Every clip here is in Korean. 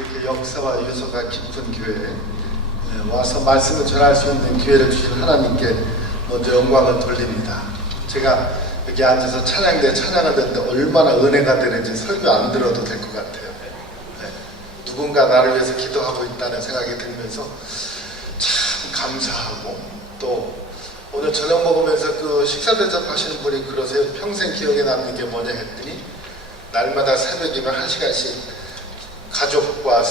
이렇게 역사와 유서가 깊은 교회에 와서 말씀을 전할 수 있는 기회를 주신 하나님께 먼저 영광을 돌립니다. 제가 여기 앉아서 찬양대 찬양을 듣는데 얼마나 은혜가 되는지 설교 안 들어도 될 것 같아요. 누군가 나를 위해서 기도하고 있다는 생각이 들면서 참 감사하고, 또 오늘 저녁 먹으면서 그 식사 대접하시는 분이 그러세요. 평생 기억에 남는 게 뭐냐 했더니 날마다 새벽이면 1시간씩 가족과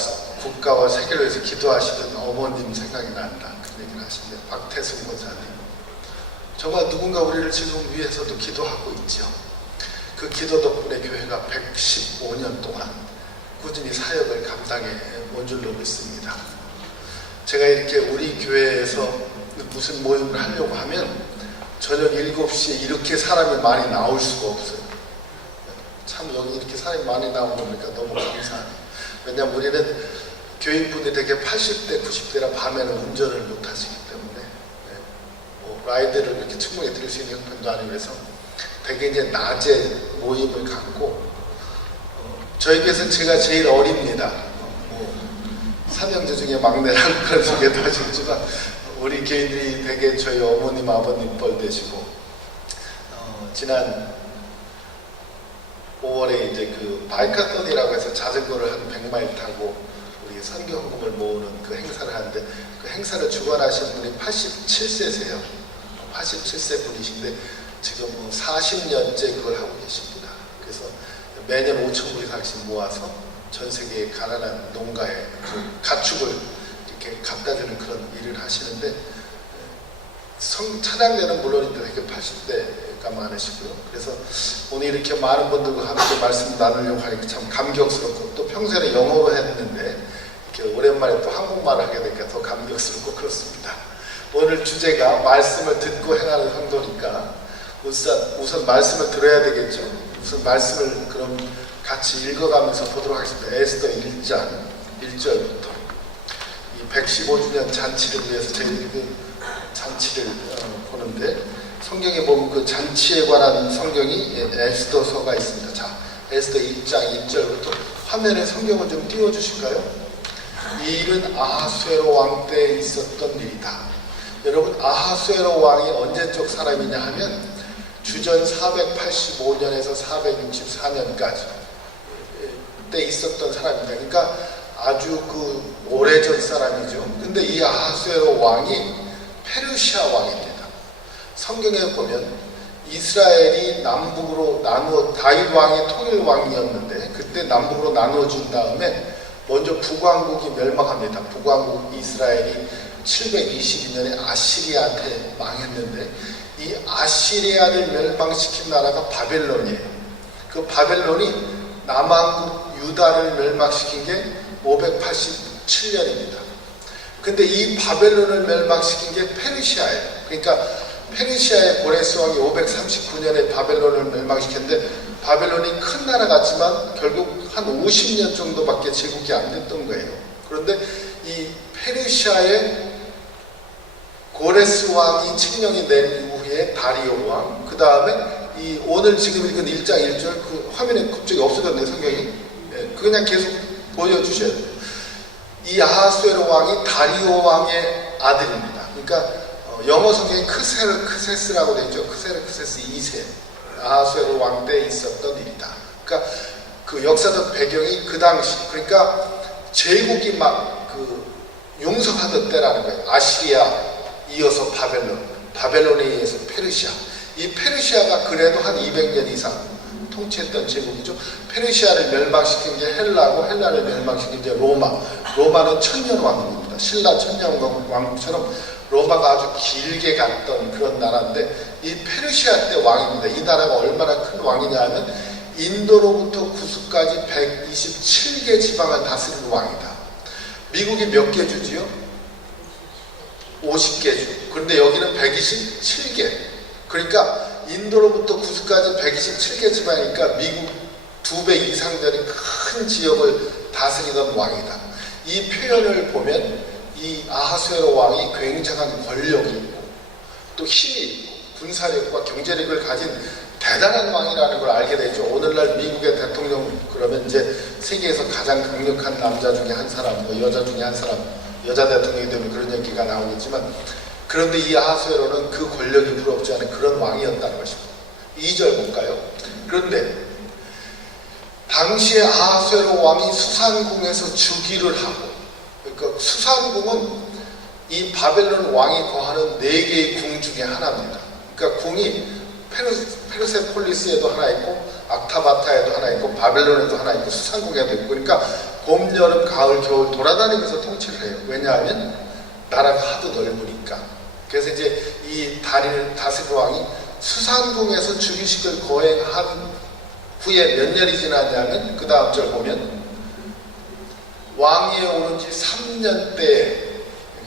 국가와 세계를 위해서 기도하시던 어머님 생각이 난다, 그런 얘기를 하시네요. 박태승 권사님. 정말 누군가 우리를 지금 위해서도 기도하고 있죠. 그 기도 덕분에 교회가 115년 동안 꾸준히 사역을 감당해 온 줄로 믿습니다. 제가 이렇게 우리 교회에서 무슨 모임을 하려고 하면 저녁 7시에 이렇게 사람이 많이 나올 수가 없어요. 참 여기 이렇게 사람이 많이 나오는 거니까 너무 감사해요. 왜냐하면 우리는 교인분이 되게 80대, 90대라 밤에는 운전을 못 하시기 때문에 라이드를 이렇게 충분히 들을 수 있는 형편도 아니고 해서 되게 이제 낮에 모임을 갖고, 저희 교회에서는 제가 제일 어립니다. 삼형제 중에 막내라는 그런 소개도 하셨지만 우리 교인들이 되게 저희 어머님, 아버님 뻘 되시고, 지난 5월에 이제 그 바이카톤이라고 해서 자전거를 한 100마일 타고 우리 선교헌금을 모으는 그 행사를 하는데, 그 행사를 주관하신 분이 87세세요. 87세 분이신데 지금 40년째 그걸 하고 계십니다. 그래서 매년 5,000불 이상씩 모아서 전 세계의 가난한 농가에 그 가축을 이렇게 갖다 주는 그런 일을 하시는데, 찬양대는 물론인데 되게 80대가 많으시고요. 그래서 오늘 이렇게 많은 분들과 함께 말씀 나누려고 하니까 참 감격스럽고, 또 평소에는 영어로 했는데 이렇게 오랜만에 또 한국말을 하게 되니까 더 감격스럽고 그렇습니다. 오늘 주제가 말씀을 듣고 행하는 성도니까 우선 말씀을 들어야 되겠죠. 우선 말씀을 그럼 같이 읽어가면서 보도록 하겠습니다. 에스더 1장 1절부터 이 115주년 잔치를 위해서 저희들이 그 잔치를 보는데, 성경에 보면 그 잔치에 관한 성경이 에스더서가 있습니다. 자, 에스더 1장 1절부터 화면에 성경을 좀 띄워주실까요? 이 일은 아하수에로 왕 때 있었던 일이다. 여러분, 아하수에로 왕이 언제적 사람이냐 하면 주전 485년에서 464년까지 때 있었던 사람입니다. 그러니까 아주 그 오래전 사람이죠. 근데 이 아하수에로 왕이 페르시아 왕입니다. 성경에 보면 이스라엘이 남북으로 다윗 왕이 통일 왕이었는데 그때 남북으로 나누어진 다음에 먼저 북왕국이 멸망합니다. 북왕국 이스라엘이 722년에 아시리아한테 망했는데, 이 아시리아를 멸망시킨 나라가 바벨론이에요. 그 바벨론이 남왕국 유다를 멸망시킨 게 587년입니다. 근데 이 바벨론을 멸망시킨 게 페르시아예요. 그러니까 페르시아의 고레스 왕이 539년에 바벨론을 멸망시켰는데, 바벨론이 큰 나라 같지만 결국 한 50년 정도밖에 제국이 안 됐던 거예요. 그런데 이 페르시아의 고레스 왕이 칙령이 낸 이후에 다리오 왕, 그 다음에 이 오늘 지금 읽은 1장 1절 그 화면에 갑자기 없어졌네요, 성경이. 그냥 계속 보여주셔야 돼요. 이 아하수에로 왕이 다리오 왕의 아들입니다. 그러니까 영어 성경에 크세스라고 되어 있죠. 크세스 2세. 아하수에로 왕 때 있었던 일이다. 그러니까 그 역사적 배경이 그 당시, 그러니까 제국이 막 그 융성하던 때라는 거예요. 아시리아 이어서 바벨론에 의해서 페르시아. 이 페르시아가 그래도 한 200년 이상 통치했던 제국이죠. 페르시아를 멸망시킨 게 헬라고, 헬라를 멸망시킨 게 로마는 천년왕국입니다. 신라 천년왕국처럼 로마가 아주 길게 갔던 그런 나라인데, 이 페르시아 때 왕입니다. 이 나라가 얼마나 큰 왕이냐 하면 인도로부터 구스까지 127개 지방을 다스리는 왕이다. 미국이 몇 개 주지요? 50개 주. 그런데 여기는 127개. 그러니까 인도로부터 구스까지 127개 지방이니까 미국 2배 이상 되는 큰 지역을 다스리던 왕이다. 이 표현을 보면 이 아하수에로 왕이 굉장한 권력이 있고 또 힘이 있고 군사력과 경제력을 가진 대단한 왕이라는 걸 알게 되죠. 오늘날 미국의 대통령 그러면 이제 세계에서 가장 강력한 남자 중에 한 사람, 뭐 여자 중에 한 사람, 여자 대통령이 되면 그런 얘기가 나오겠지만, 그런데 이 아하수에로는 그 권력이 부럽지 않은 그런 왕이었다는 것입니다. 2절 볼까요? 그런데 당시에 아하수에로 왕이 수산궁에서 주기를 하고, 그러니까 수산궁은 이 바벨론 왕이 거하는 4개의 궁 중에 하나입니다. 그러니까 궁이 페르세폴리스에도 하나 있고, 악타바타에도 하나 있고, 바벨론에도 하나 있고, 수산궁에도 있고, 그러니까 봄, 여름, 가을, 겨울 돌아다니면서 통치를 해요. 왜냐하면 나라가 하도 넓으니까. 그래서 이제 이 다스리 왕이 수산궁에서 주기식을 거행한 후에 몇 년이 지났냐면, 그 다음 절 보면 왕위에 오른 지 3년대에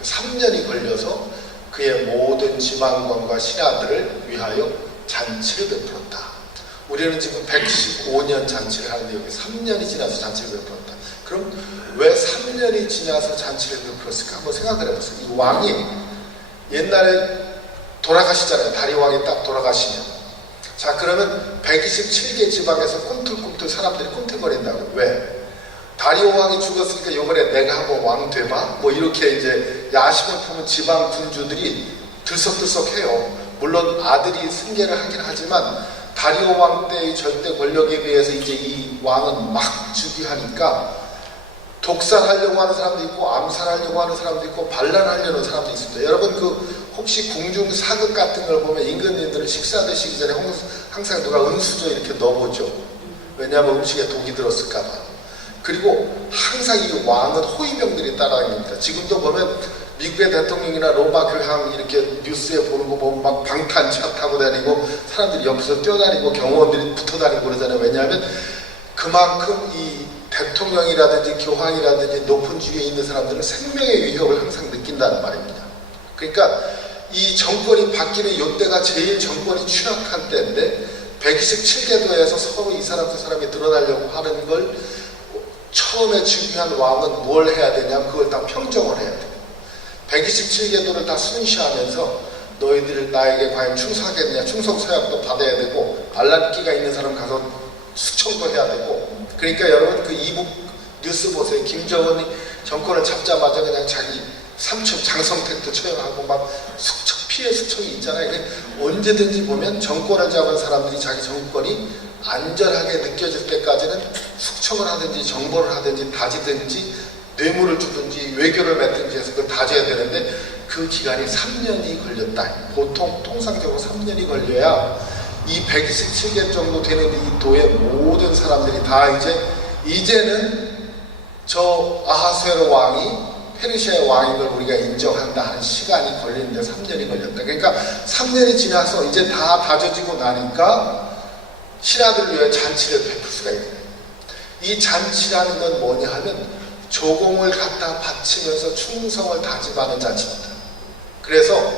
3년이 걸려서 그의 모든 지방관과 신하들을 위하여 잔치를 베풀었다. 우리는 지금 115년 잔치를 하는데 여기 3년이 지나서 잔치를 베풀었다. 그럼 왜 3년이 지나서 잔치를 베풀었을까? 한번 생각을 해보세요. 이 왕이 옛날에 돌아가시잖아요. 다리 왕이 딱 돌아가시면. 자, 그러면 127개 지방에서 꿈틀꿈틀 사람들이 꿈틀거린다고. 왜? 다리오 왕이 죽었으니까 이번에 내가 한번 왕 돼봐? 뭐 이렇게 이제 야심을 품은 지방 군주들이 들썩들썩해요. 물론 아들이 승계를 하긴 하지만 다리오 왕 때의 절대 권력에 비해서 이제 이 왕은 막 즉위하니까 독살하려고 하는 사람도 있고, 암살하려고 하는 사람도 있고, 반란하려는 사람도 있습니다. 여러분 혹시 궁중 사극 같은 걸 보면 임금님들은 식사 드시기 전에 항상 누가 은수저 이렇게 넣어보죠. 왜냐하면 음식에 독이 들었을까봐. 그리고 항상 이 왕은 호위병들이 따라다닙니다. 지금도 보면 미국의 대통령이나 로마 교황 이렇게 뉴스에 보는 거 보면 막 방탄차 타고 다니고 사람들이 옆에서 뛰어다니고 경호원들이 붙어 다니고 그러잖아요. 왜냐하면 그만큼 이 대통령이라든지 교황이라든지 높은 지위에 있는 사람들은 생명의 위협을 항상 느낀다는 말입니다. 그러니까 이 정권이 바뀌는 이때가 제일 정권이 취약한 때인데 127개도에서 서로 이 사람 저 사람이 드러나려고 하는 걸 처음에 즉위한 왕은 뭘 해야 되냐면 그걸 다 평정을 해야 돼요. 127개도를 다 순시하면서 너희들 나에게 과연 충성하겠느냐, 충성서약도 받아야 되고 반란기가 있는 사람 가서 수청도 해야 되고. 그러니까 여러분 그 이북 뉴스 보세요. 김정은이 정권을 잡자마자 그냥 자기 삼촌 장성택도 처형하고 막 피해 수청이 있잖아요. 언제든지 보면 정권을 잡은 사람들이 자기 정권이 안전하게 느껴질 때까지는 숙청을 하든지 정벌을 하든지 다지든지 뇌물을 주든지 외교를 맺든지 해서 그걸 다져야 되는데 그 기간이 3년이 걸렸다. 보통 통상적으로 3년이 걸려야 이 127개 정도 되는 이 도의 모든 사람들이 다 이제는 저 아하수에로 왕이 페르시아의 왕인 걸 우리가 인정한다 하는 시간이 걸리는데 3년이 걸렸다. 그러니까 3년이 지나서 이제 다 다져지고 나니까 신하들을 위해 잔치를 베풀 수가 있는 거예요. 이 잔치라는 건 뭐냐 하면 조공을 갖다 바치면서 충성을 다짐하는 잔치입니다. 그래서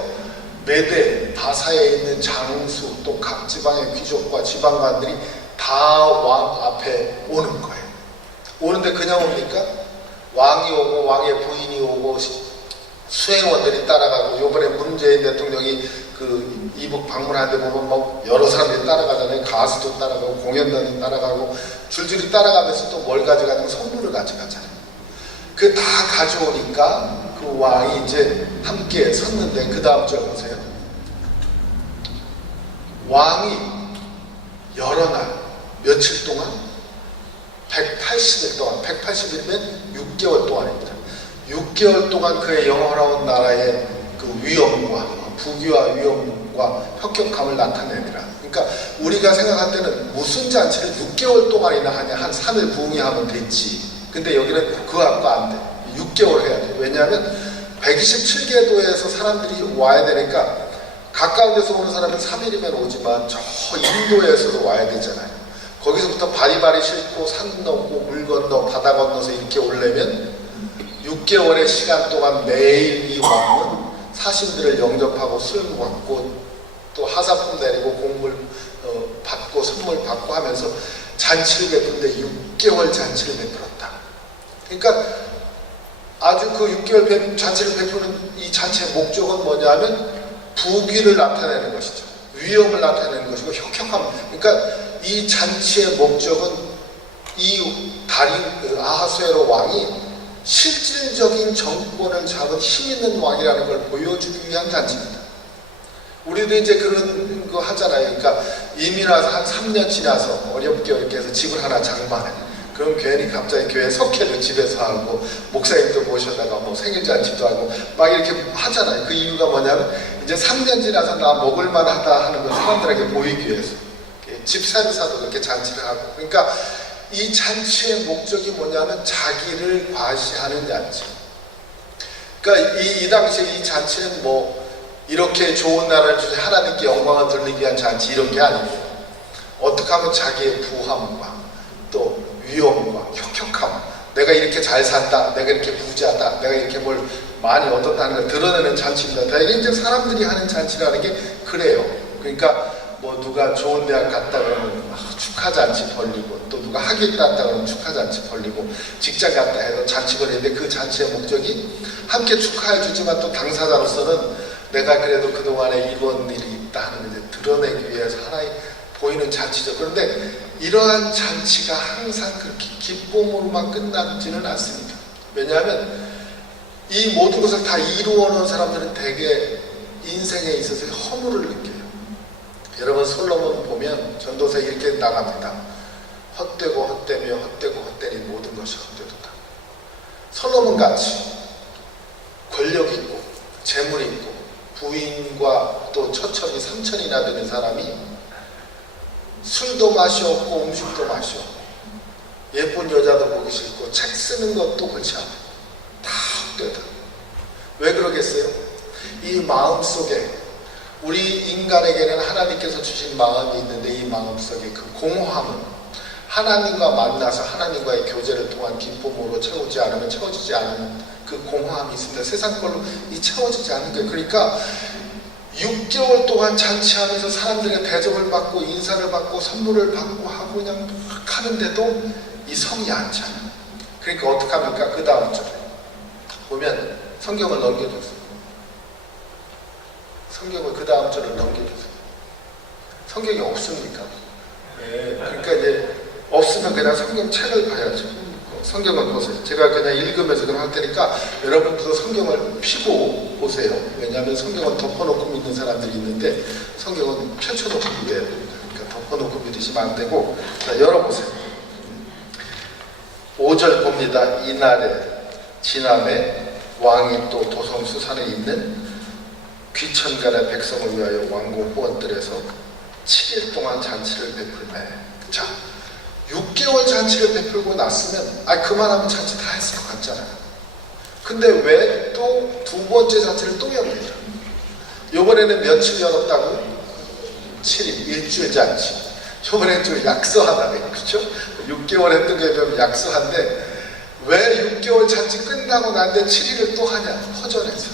메대, 바사에 있는 장수, 또 각 지방의 귀족과 지방관들이 다 왕 앞에 오는 거예요. 오는데 그냥 옵니까? 왕이 오고 왕의 부인이 오고 수행원들이 따라가고, 요번에 문재인 대통령이 그 이북 방문하는데 보면 뭐 여러 사람들이 따라가잖아요. 가수도 따라가고 공연단도 따라가고 줄줄이 따라가면서 또 뭘 가져가냐면 선물을 가져가잖아요. 그 다 가져오니까 그 왕이 이제 함께 섰는데 그 다음 절 보세요. 왕이 여러 날 며칠 동안 180일 동안, 180일이면 6개월 동안입니다. 6개월 동안 그의 영원한 나라의 그 위엄과 부귀와 위엄과 혁혁함을 나타내니라. 그러니까 우리가 생각할 때는 무슨 잔치를 6개월 동안이나 하냐, 한 3일 부흥회하면 됐지. 근데 여기는 그거 갖고 안 돼. 6개월 해야 돼. 왜냐하면 127개도에서 사람들이 와야 되니까 가까운 데서 오는 사람은 3일이면 오지만 저 인도에서도 와야 되잖아요. 거기서부터 바리바리 싣고 산 넘고 물 건너 바다 건너서 이렇게 오려면 6개월의 시간 동안 매일 이 왕은 사신들을 영접하고 술 받고 또 하사품 내리고 공물 받고 선물 받고 하면서 잔치를 베푸는데 6개월 잔치를 베풀었다. 그러니까 아주 그 6개월 잔치를 베푸는 이 잔치의 목적은 뭐냐면 부귀를 나타내는 것이죠. 위험을 나타내는 것이고 혁혁함. 그러니까 이 잔치의 목적은 이 아하수에로 왕이 실질적인 정권을 잡은 힘 있는 왕이라는 걸 보여주기 위한 잔치입니다. 우리도 이제 그런 거 하잖아요. 그러니까 이민 와서 한 3년 지나서 어렵게 해서 집을 하나 장만해. 그럼 괜히 갑자기 교회 석회도 집에서 하고 목사님도 모셔다가 뭐 생일잔치도 하고 막 이렇게 하잖아요. 그 이유가 뭐냐면 이제 3년 지나서 나 먹을만하다 하는 걸 사람들에게 보이기 위해서 집 새로 사도 그렇게 잔치를 하고. 그러니까 이 잔치의 목적이 뭐냐면 자기를 과시하는 잔치. 그러니까 이 당시에 이 잔치는 뭐 이렇게 좋은 나라를 주셔서 하나님께 영광을 돌리기 위한 잔치 이런 게 아니고 어떻게 하면 자기의 부함과 또 위엄과 혁혁함, 내가 이렇게 잘 산다, 내가 이렇게 부자다, 내가 이렇게 뭘 많이 얻었다는 걸 드러내는 잔치입니다. 대개 이제 사람들이 하는 잔치라는 게 그래요. 그러니까 뭐 누가 좋은 대학 갔다 그러면 축하 잔치 벌리고, 또 누가 학위 땄다 그러면 축하 잔치 벌리고, 직장 갔다 해도 잔치 벌리는데 그 잔치의 목적이 함께 축하해 주지만 또 당사자로서는 내가 그래도 그동안에 이런 일이 있다 하는 걸 이제 드러내기 위해서 하나의 보이는 잔치죠. 그런데 이러한 잔치가 항상 그렇게 기쁨으로만 끝나지는 않습니다. 왜냐하면 이 모든 것을 다 이루어 놓은 사람들은 대개 인생에 있어서 허물을 느껴요. 여러분 솔로몬 보면 전도서에 이렇게 나갑니다. 헛되고 헛되며 헛되고 헛되니 모든 것이 헛되도다. 솔로몬 같이 권력 있고 재물 있고 부인과 또 처첩이 3천이나 되는 사람이 술도 맛이 없고 음식도 맛이 없고 예쁜 여자도 보기 싫고 책 쓰는 것도 그렇지 않아요. 다 헛되다. 왜 그러겠어요? 이 마음속에 우리 인간에게는 하나님께서 주신 마음이 있는데 이 마음속에 그 공허함은 하나님과 만나서 하나님과의 교제를 통한 기쁨으로 채우지 않으면 채워지지 않은 그 공허함이 있습니다. 세상 걸로 이 채워지지 않는 거예요. 그러니까 6개월 동안 잔치하면서 사람들의 대접을 받고 인사를 받고 선물을 받고 하고 그냥 막 하는데도 이 성이 안 차요. 그러니까 어떡합니까? 그 다음 절에 보면 성경을 넘겨줬어요. 성경을 그 다음 절을 넘겨주세요. 성경이 없습니까? 네, 그러니까 이제 없으면 그냥 성경 책을 봐야죠. 성경을 보세요. 제가 그냥 읽으면서 그냥 할 테니까 여러분도 성경을 펴고 보세요. 왜냐하면 성경을 덮어놓고 믿는 사람들이 있는데 성경은 펼쳐놓고 믿어야 됩니다. 그러니까 덮어놓고 믿으시면 안 되고, 자, 열어보세요. 5절 봅니다. 이날에 지남에 왕이 또 도성 수산에 있는 귀천간의 백성을 위하여 왕궁 후원들에서 7일 동안 잔치를 베풀매. 자, 6개월 잔치를 베풀고 났으면 그만하면 잔치 다 했을 것 같잖아요. 근데 왜 또 두 번째 잔치를 또 엽니까? 요번에는 며칠 열었다고요? 7일, 일주일 잔치. 요번에는 좀 약소하다네요. 그렇죠? 6개월 했던 게 좀 약소한데 왜 6개월 잔치 끝나고 난데 7일을 또 하냐? 허전해서.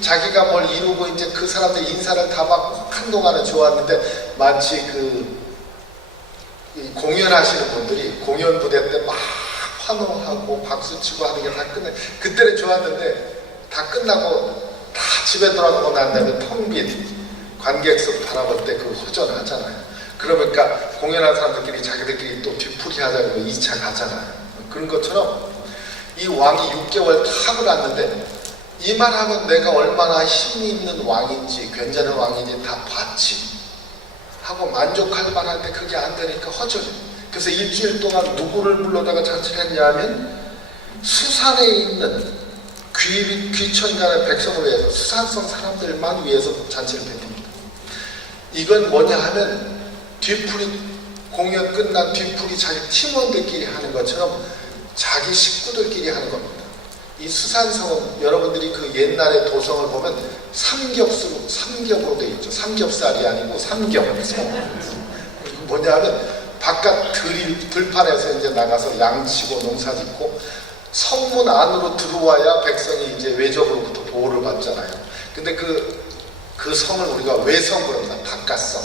자기가 뭘 이루고 이제 그 사람들 인사를 다 받고 한동안은 좋았는데 마치 공연하시는 분들이 공연 무대 때 막 환호하고 박수치고 하는 게 다 끝내. 그때는 좋았는데 다 끝나고 다 집에 돌아가고 난 다음에 텅 빈 관객석 바라볼 때 그 허전하잖아요. 그러니까 공연한 사람들끼리 자기들끼리 또 뒤풀이 하자고 2차 가잖아요. 그런 것처럼 이 왕이 6개월 다 하고 났는데 이 말하면 내가 얼마나 힘이 있는 왕인지 괜찮은 왕인지 다 봤지 하고 만족할 만한데 그게 안 되니까 허전해. 그래서 일주일 동안 누구를 불러다가 잔치를 했냐면 수산에 있는 귀천간의 백성을 위해서 수산성 사람들만 위해서 잔치를 베풉니다. 이건 뭐냐 하면 뒤풀이 공연 끝난 뒤풀이 자기 팀원들끼리 하는 것처럼 자기 식구들끼리 하는 겁니다. 이 수산성은 여러분들이 그 옛날의 도성을 보면 삼겹으로 되어 있죠. 삼겹살이 아니고 삼겹성. 뭐냐 하면 바깥 들판에서 이제 나가서 양치고 농사 짓고 성문 안으로 들어와야 백성이 이제 외적으로부터 보호를 받잖아요. 근데 그 성을 우리가 외성 그럽니다. 바깥성.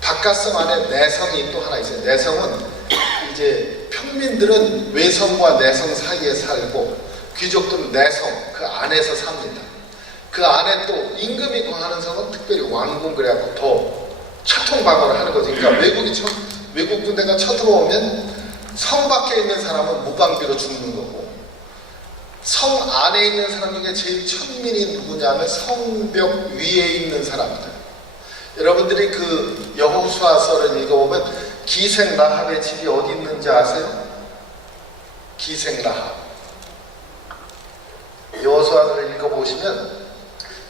바깥성 안에 내성이 또 하나 있어요. 내성은 이제 평민들은 외성과 내성 사이에 살고 귀족들은 내성 그 안에서 삽니다. 그 안에 또 임금이 거하는 성은 특별히 왕궁 그래갖고 더 차통방어를 하는 거지. 그러니까 외국 군대가 쳐들어오면 성 밖에 있는 사람은 무방비로 죽는 거고, 성 안에 있는 사람 중에 제일 천민이 누구냐면 성벽 위에 있는 사람들. 여러분들이 그 여호수아서를 읽어보면 기생 라합의 집이 어디 있는지 아세요? 기생 라합. 여호수아서를 읽어보시면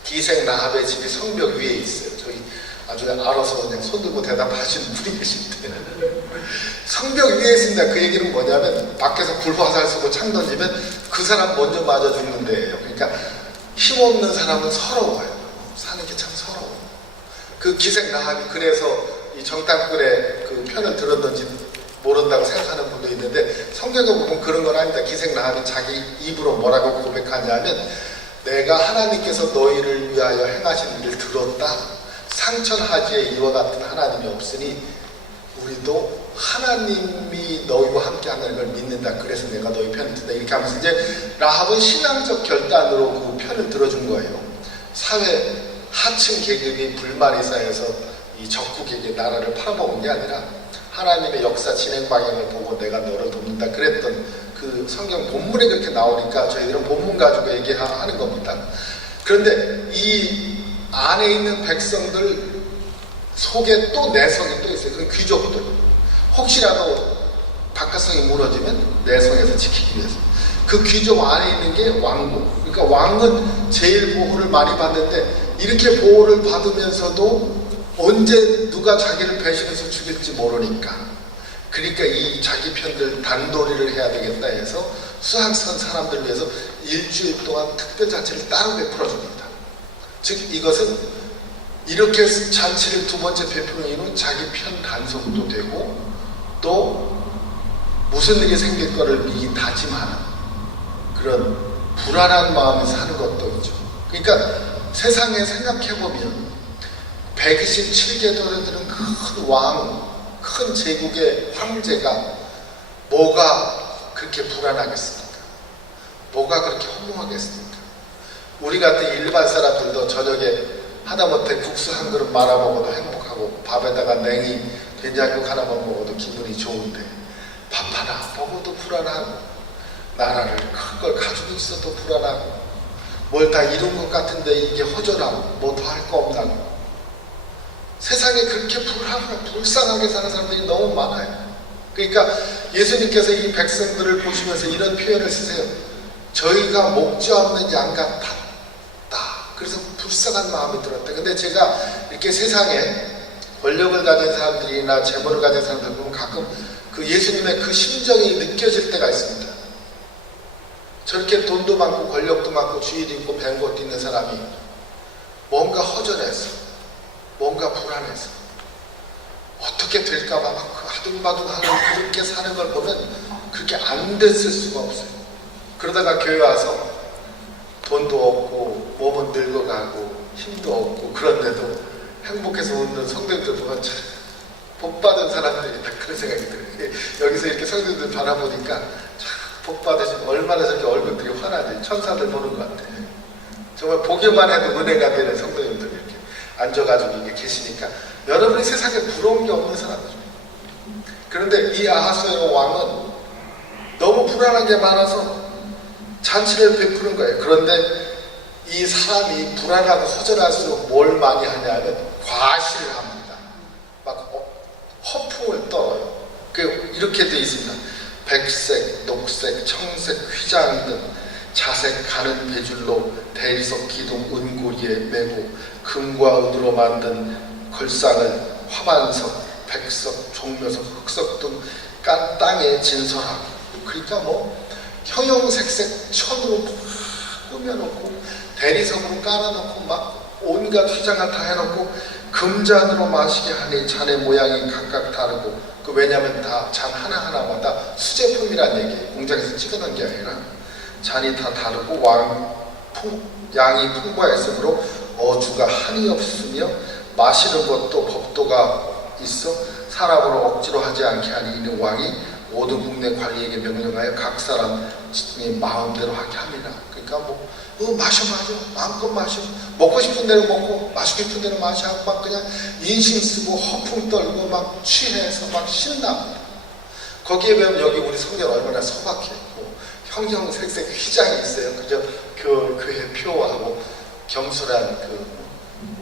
기생 라합의 집이 성벽 위에 있어요. 저희 아주 알아서 그냥 손 들고 대답하시는 분이 계신데, 성벽 위에 있습니다. 그 얘기는 뭐냐면 밖에서 불화살 쏘고 창 던지면 그 사람 먼저 맞아 죽는 데예요. 그러니까 힘없는 사람은 서러워요. 사는 게 참 서러워. 그 기생 라합이 그래서 이 정탐꾼의 그 편을 들었는지 모른다고 생각하는 분도 있는데, 성경에 보면 그런 건 아닙니다. 기생 라합이 자기 입으로 뭐라고 고백하냐면, 내가 하나님께서 너희를 위하여 행하신 일을 들었다. 상천하지에 이와 같은 하나님이 없으니 우리도 하나님이 너희와 함께 하는 걸 믿는다. 그래서 내가 너희 편을 든다. 이렇게 하면서 이제 라합은 신앙적 결단으로 그 편을 들어준 거예요. 사회 하층 계급이 불만이 쌓여서 이 적국에게 나라를 팔아먹은 게 아니라 하나님의 역사 진행 방향을 보고 내가 너를 돕는다 그랬던 그 성경 본문에 그렇게 나오니까 저희들은 본문 가지고 얘기하는 겁니다. 그런데 이 안에 있는 백성들 속에 또 내성이 또 있어요. 그건 귀족들. 혹시라도 바깥성이 무너지면 내성에서 지키기 위해서. 그 귀족 안에 있는 게 왕국. 그러니까 왕은 제일 보호를 많이 받는데, 이렇게 보호를 받으면서도 언제 누가 자기를 배신해서 죽일지 모르니까, 그러니까 이 자기 편들 단도리를 해야 되겠다 해서 수학선 사람들을 위해서 일주일 동안 특별잔치를 따로 베풀어줍니다. 즉 이것은 이렇게 잔치를 두 번째 베푸는 이유는 자기 편 단속도 되고, 또 무슨 일이 생길 거를 미리 다짐하는 그런 불안한 마음이 사는 것도 있죠. 그러니까 세상에 생각해보면 127개도들은 큰 왕, 큰 제국의 황제가 뭐가 그렇게 불안하겠습니까? 뭐가 그렇게 허무하겠습니까? 우리 같은 일반 사람들도 저녁에 하다못해 국수 한 그릇 말아 먹어도 행복하고, 밥에다가 냉이 된장국 하나만 먹어도 기분이 좋은데, 밥 하나 먹어도 불안하고, 나라를 큰 걸 가지고 있어도 불안하고, 뭘 다 이룬 것 같은데 이게 허전하고 뭐 더 할 거 없나고, 세상에 그렇게 불쌍하게 사는 사람들이 너무 많아요. 그러니까 예수님께서 이 백성들을 보시면서 이런 표현을 쓰세요. 저희가 목지 없는 양 같았다. 그래서 불쌍한 마음이 들었다. 근데 제가 이렇게 세상에 권력을 가진 사람들이나 재물을 가진 사람들 보면 가끔 그 예수님의 그 심정이 느껴질 때가 있습니다. 저렇게 돈도 많고 권력도 많고 주의도 있고 배운 것도 있는 사람이 뭔가 허전해서, 뭔가 불안해서, 어떻게 될까봐 막 아둥바둥하는 그렇게 사는 걸 보면 그렇게 안 됐을 수가 없어요. 그러다가 교회 와서 돈도 없고 몸은 늙어가고 힘도 없고 그런데도 행복해서 웃는 성도들 보면 참 복받은 사람들이다, 그런 생각이 들어요. 여기서 이렇게 성도들 바라보니까 참 복받으시면 얼마나 저렇게 얼굴들이 환하지, 천사들 보는 것 같아요. 정말 보기만 해도 은혜가 되는 성도님들 이렇게 앉아가지고 이렇게 계시니까 여러분이 세상에 부러운 게 없는 사람이죠. 그런데 이 아하수에로 왕은 너무 불안한 게 많아서 잔치를 베푸는 거예요. 그런데 이 사람이 불안하고 허전할수록 뭘 많이 하냐면 과시를 합니다. 막 허풍을 떨어요. 이렇게 돼 있습니다. 백색, 녹색, 청색, 휘장 등 자색 가는 배줄로 대리석 기둥 은고리에 메고 금과 은으로 만든 걸상을 화반석, 백석, 종묘석, 흑석 등 땅에 진설하고, 그러니까 형형색색 천으로 꾸며놓고 대리석으로 깔아놓고 막 온갖 휘장을 다 해놓고 금잔으로 마시게 하니 잔의 모양이 각각 다르고, 왜냐하면 다 잔 하나하나마다 수제품이란 얘기예요. 공장에서 찍어놓은 게 아니라 잔이 다 다르고 양이 풍부했으므로 어주가 한이 없으며 마시는 것도 법도가 있어 사람으로 억지로 하지 않게 하니 이는 왕이 모든 국내 관리에게 명령하여 각 사람이 마음대로 하게 함이라. 그러니까 마셔 마음껏 마셔, 먹고 싶은 대로 먹고 마시고 싶은 대로 마셔 하고 막 그냥 인심 쓰고 허풍 떨고 막 취해서 막 신나고. 거기에 비하면 여기 우리 성경 얼마나 소박했고 형형색색 휘장이 있어요. 그죠? 그의 표하고 겸손한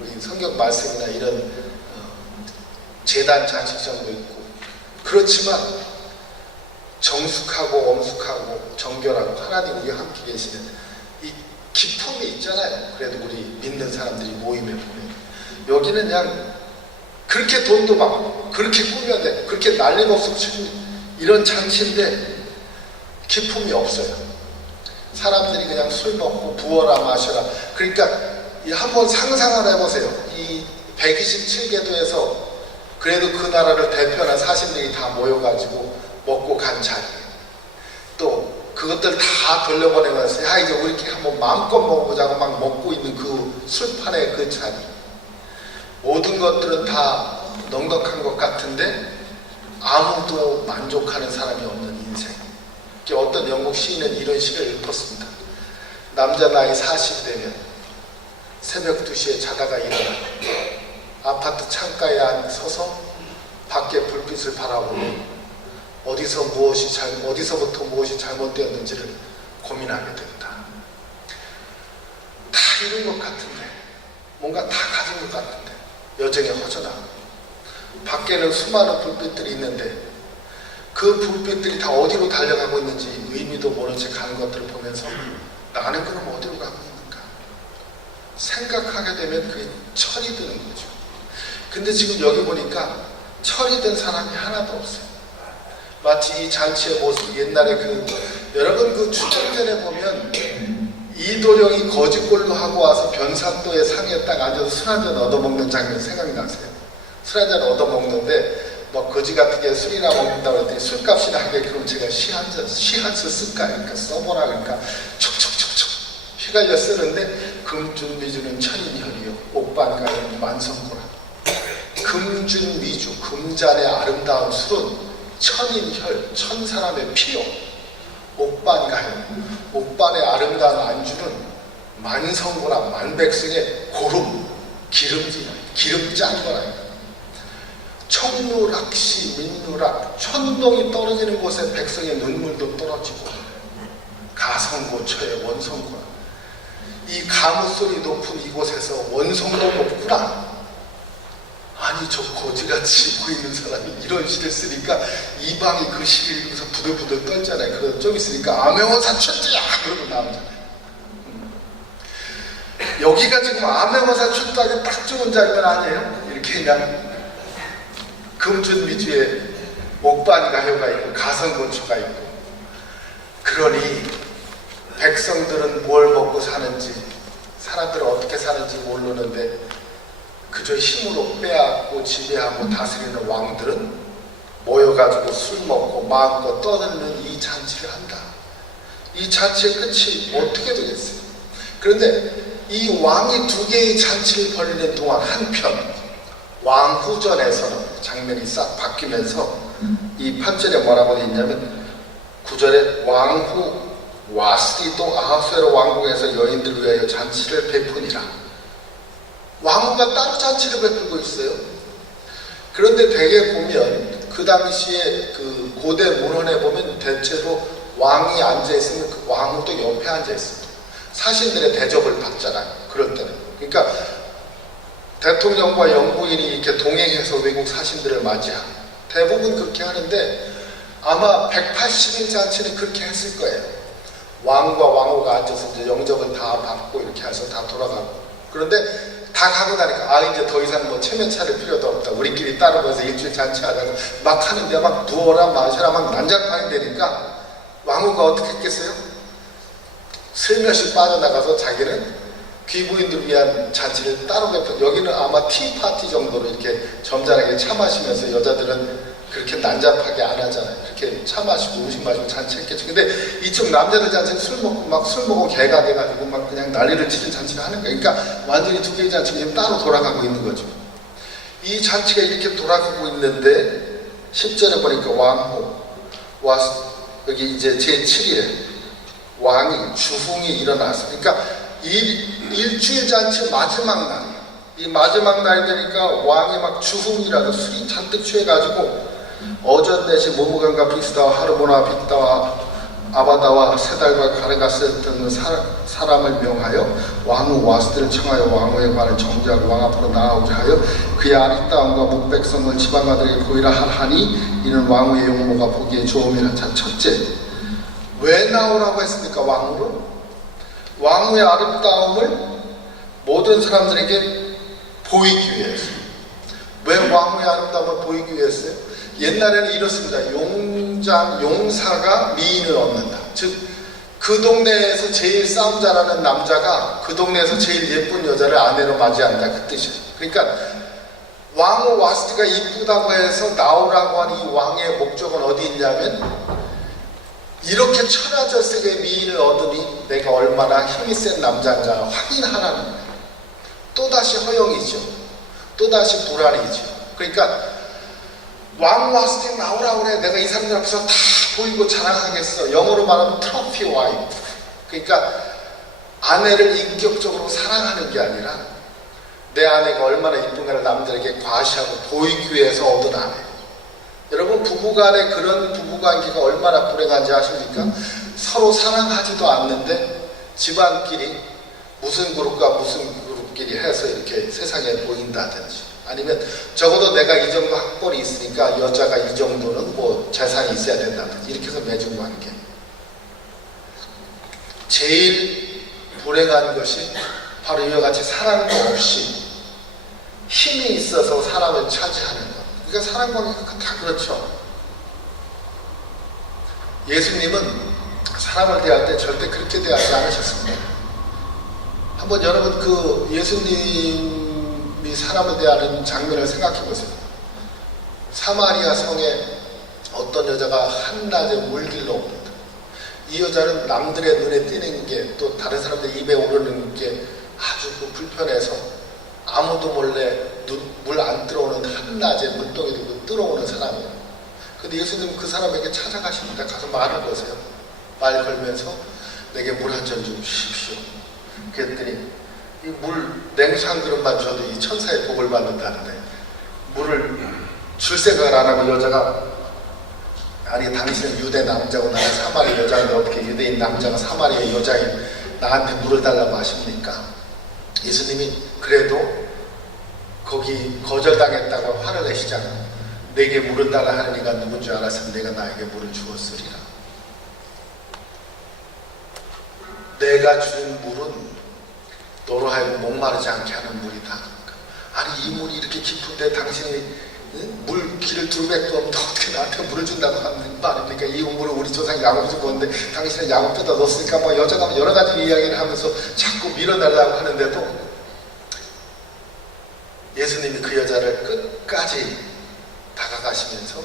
우리 성경 말씀이나 이런 제단 잔치정도 있고. 그렇지만 정숙하고 엄숙하고 정결하고 하나님 우리와 함께 계시는 이 기품이 있잖아요. 그래도 우리 믿는 사람들이 모임에 보면 여기는 그냥 그렇게 돈도 많고 그렇게 꾸며내 그렇게 난리법석 치고 이런 잔치인데 기품이 없어요. 사람들이 그냥 술 먹고 부어라 마셔라. 그러니까 한번 상상을 해보세요. 이 127개도에서 그래도 그 나라를 대표하는 사신들이 다 모여가지고 먹고 간 자리, 또 그것들 다 돌려보내면서 야 이제 우리끼리 한번 마음껏 먹어보자고 막 먹고 있는 그 술판의 그 자리, 모든 것들은 다 넉넉한 것 같은데 아무도 만족하는 사람이 없는 인생. 어떤 영국 시인은 이런 시를 읊었습니다. 남자 나이 40 되면 새벽 2시에 자다가 일어나 아파트 창가에 서서 밖에 불빛을 바라보고 어디서부터 무엇이 잘못되었는지를 고민하게 된다. 다 이룬 것 같은데, 뭔가 다 가진 것 같은데 여전히 허전하고, 밖에는 수많은 불빛들이 있는데 그 불빛들이 다 어디로 달려가고 있는지 의미도 모른 채 가는 것들을 보면서 나는 그럼 어디로 가고 있는가 생각하게 되면 그게 철이 드는 거죠. 근데 지금 여기 보니까 철이 든 사람이 하나도 없어요. 마치 이 잔치의 모습, 옛날에 여러분 그 추정전에 보면 이도령이 거짓골로 하고 와서 변산도의 상에 딱 앉아서 술 한잔 얻어먹는 장면 생각나세요? 술 한잔 얻어먹는데 거지 같은 게 술이나 먹는다고 했더니 술값이나 하게 그럼 제가 시 한 수 쓸까? 그러니까 써보라. 그러니까 촉촉촉촉 휘갈려 쓰는데 금준미주는 천인혈이요 옥반가는 만성고라. 금준미주, 금잔의 아름다운 술은 천인혈, 천 사람의 피요. 옥반가요, 옥반의 아름다운 안주는 만성고라, 만백성의 고름, 기름 짠 거라. 청누락시 민누락, 천둥이 떨어지는 곳에 백성의 눈물도 떨어지고 가성고처의 원성고라. 이 가무소리 높은 이곳에서 원성도 높구나. 아니 저 거지같이 보이는 사람이 이런 시를 쓰니까 이방이 그 시를 읽으면서 부들부들 떨잖아요. 그래서 좀 있으니까 암행어사 춘자야 그러고 나오잖아요. 여기가 지금 암행어사 춘자하기 딱 좋은 장면 아니에요? 이렇게 그냥 금준미주에 옥반가효가 있고 가성곤초가 있고. 그러니 백성들은 뭘 먹고 사는지, 사람들은 어떻게 사는지 모르는데 그저 힘으로 빼앗고 지배하고 다스리는 왕들은 모여가지고 술 먹고 마음껏 떠드는 이 잔치를 한다. 이 잔치의 끝이 어떻게 되겠어요? 그런데 이 왕이 두 개의 잔치를 벌이는 동안 한편 왕후전에서는 장면이 싹 바뀌면서 이 8절에 뭐라고 되어 있냐면 9절에 왕후 와스디도 아하수에로 왕궁에서 여인들을 위하여 잔치를 베푸니라. 왕후가 따로 잔치를 베풀고 있어요. 그런데 대개 보면 그 당시에 그 고대 문헌에 보면 대체로 왕이 앉아있으면 그 왕후도 옆에 앉아있습니다. 사신들의 대접을 받잖아요. 그럴 때는. 그러니까 대통령과 영부인이 이렇게 동행해서 외국 사신들을 맞이하고 대부분 그렇게 하는데 아마 180인 잔치는 그렇게 했을 거예요. 왕과 왕후가 앉아서 이제 영접을 다 받고 이렇게 해서 다 돌아가고. 그런데 다 가고 나니까 이제 더 이상 뭐 체면 차릴 필요도 없다. 우리끼리 따로 가서 일주일 잔치하다가 막 하는데 막 부어라 마셔라 막 난장판이 되니까 왕후가 어떻게 했겠어요? 슬며시 빠져나가서 자기는 귀부인들을 위한 잔치를 따로 베푼, 여기는 아마 티파티 정도로 이렇게 점잖하게 차 마시면서, 여자들은 그렇게 난잡하게 안 하잖아요. 이렇게 차 마시고 음식 마시고 잔치했겠죠. 근데 이쪽 남자들 잔치는 술 먹고 개가 돼가지고 막 그냥 난리를 치는 잔치를 하는 거예요. 그러니까 완전히 두 개의 잔치가 지금 따로 돌아가고 있는 거죠. 이 잔치가 이렇게 돌아가고 있는데 10절에 보니까 왕후 여기 이제 제7일에 왕이 주흥이 일어나서, 그러니까 일주일 잔치 마지막 날, 이 마지막 날이 되니까 왕이 막 주흥이라도 술이 잔뜩 취해가지고 어전대시 모무강과 비스다와 하르보나 빅다와 아바다와 세달과 가르가스 등 사람을 명하여 왕후 와스들을 청하여 왕후에 관한 정죄하고 왕 앞으로 나아오게 하여 그의 아리따움과 목백성을 지방아들에게 보이라 하니 이는 왕후의 용모가 보기에 좋음이라. 자, 첫째, 왜 나오라고 했습니까? 왕후의 아름다움을 모든 사람들에게 보이기 위해서. 왜 왕후의 아름다움을 보이기 위해서요? 옛날에는 이렇습니다. 용사가 미인을 얻는다. 즉, 그 동네에서 제일 싸움 잘하는 남자가 그 동네에서 제일 예쁜 여자를 아내로 맞이한다. 그 뜻이에요. 그러니까 왕후 와스티가 이쁘다고 해서 나오라고 한 이 왕의 목적은 어디 있냐면, 이렇게 천하절색의 미인을 얻으니 내가 얼마나 힘이 센 남자인가 확인하라는 거예요. 또다시 허영이죠. 또다시 불안이죠. 그러니까 왕 왔을 때 나오라고 그래. 내가 이 사람들 앞에서 다 보이고 자랑하겠어. 영어로 말하면 트로피 와이프. 그러니까 아내를 인격적으로 사랑하는 게 아니라 내 아내가 얼마나 이쁜가를 남들에게 과시하고 보이기 위해서 얻은 아내. 여러분, 부부간에 그런 부부관계가 얼마나 불행한지 아십니까? 서로 사랑하지도 않는데 집안끼리 무슨 그룹과 무슨 그룹끼리 해서 이렇게 세상에 보인다든지, 아니면 적어도 내가 이 정도 학벌이 있으니까 여자가 이 정도는 뭐 재산이 있어야 된다든지 이렇게 해서 맺은 관계. 제일 불행한 것이 바로 이와 같이 사랑도 없이 힘이 있어서 사람을 차지하는 것. 그러니까 사랑 관계가 다 그렇죠. 예수님은 사람을 대할 때 절대 그렇게 대하지 않으셨습니다. 한번 여러분 그 예수님이 사람을 대하는 장면을 생각해 보세요. 사마리아 성에 어떤 여자가 한낮에 물길로 옵니다. 이 여자는 남들의 눈에 띄는 게, 또 다른 사람들 입에 오르는 게 아주 불편해서 아무도 몰래 물 안 들어오는 한낮에 물동이 들고 들어오는 사람이에요. 근데 예수님은 그 사람에게 찾아가십니다. 가서 말을 거세요. 말 걸면서 내게 물 한 잔 좀 주십시오. 그랬더니 이 물 냉수 한 그릇만 줘도 이 천사의 복을 받는다는데 물을 줄 생각을 안 하고 여자가, 아니 당신은 유대 남자고 나는 사마리아 여자인데 어떻게 유대인 남자가 사마리아 여자인 나한테 물을 달라고 하십니까? 예수님이 그래도 거기 거절당했다고 화를 내시잖아요. 내게 물을 달라 하는 이가 누군 줄 알았으면 내가 나에게 물을 주었으리라. 내가 준 물은 너로 하여금 목마르지 않게 하는 물이다. 아니 이 물이 이렇게 깊은데 당신이 물 길을 두루백도 없는데 어떻게 나한테 물을 준다고 하는 말입니까? 이 물을 우리 조상이 양을 주고 있는데 당신은 양을 뜯어 넣었으니까 뭐 여자가 여러 가지 이야기를 하면서 자꾸 밀어달라고 하는데도 예수님이 그 여자를 끝까지 다가가시면서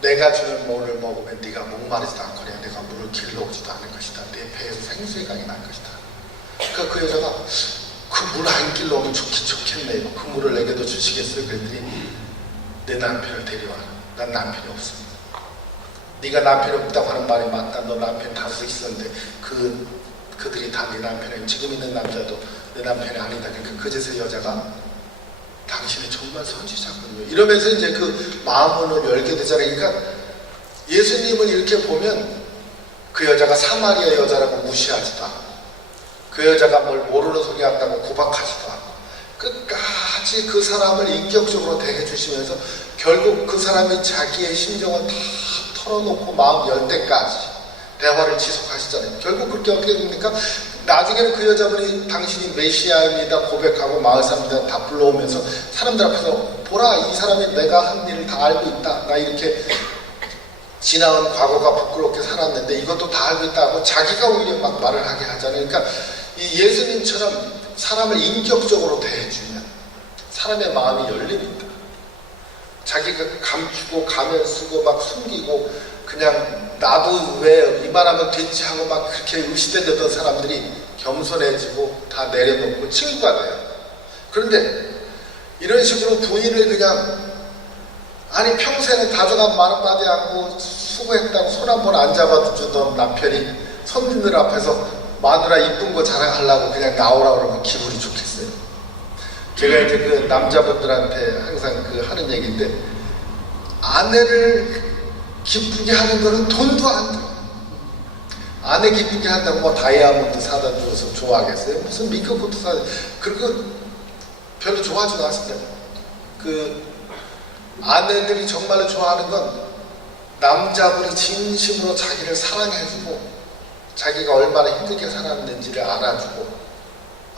내가 주는 물을 먹으면 네가 목마르지도 않거냐. 내가 물을 길러오지도 않을 것이다. 내 배에서 생수의 강이 날 것이다. 그러니까 그 여자가 그 물 안 길러오면 좋겠네요. 그 물을 내게도 주시겠어요? 그랬더니 내 남편을 데려와라. 난 남편이 없습니다. 네가 남편이 없다고 하는 말이 맞다. 너 남편 다섯 있었는데 그들이 다 네 남편이에요. 지금 있는 남자도 내 남편이 아니다. 그러니까 그제서 여자가 당신이 정말 선지자군요. 이러면서 이제 그 마음문을 열게 되잖아요. 그러니까 예수님을 이렇게 보면 그 여자가 사마리아 여자라고 무시하지도 않고, 그 여자가 뭘 모르는 소리 한다고 구박하지도 않고, 끝까지 그 사람을 인격적으로 대해주시면서 결국 그 사람이 자기의 심정을 다 털어놓고 마음 열 때까지 대화를 지속하시잖아요. 결국 그렇게 어떻게 됩니까? 나중에는 그 여자분이 당신이 메시아입니다 고백하고 마을 사람들 다 불러오면서 사람들 앞에서 보라, 이 사람이 내가 한 일을 다 알고 있다. 나 이렇게 지나온 과거가 부끄럽게 살았는데 이것도 다 알고 있다고 자기가 오히려 막 말을 하게 하잖아요. 그러니까 이 예수님처럼 사람을 인격적으로 대해주면 사람의 마음이 열립니다. 자기가 감추고 가면 쓰고 막 숨기고 그냥 나도 왜 이만하면 됐지 하고 막 그렇게 의시되던 사람들이 겸손해지고 다 내려놓고 친구가 돼요. 그런데 이런 식으로 부인을 그냥 아니 평소에는 다정한 말 한마디 하고 수고했다고 손 한 번 안 잡아주던 남편이 손님들 앞에서 마누라 이쁜 거 자랑하려고 그냥 나오라 그러면 기분이 좋겠어요. 제가 이제 그 남자분들한테 항상 그 하는 얘기인데, 아내를 기쁘게 하는 거는 돈도 안 들어. 아내 기쁘게 한다고 뭐 다이아몬드 사다 주어서 좋아하겠어요? 무슨 미국 것도 사다, 그리고 별로 좋아하지도 않습니다. 그 아내들이 정말로 좋아하는 건 남자분이 진심으로 자기를 사랑해주고 자기가 얼마나 힘들게 살았는지를 알아주고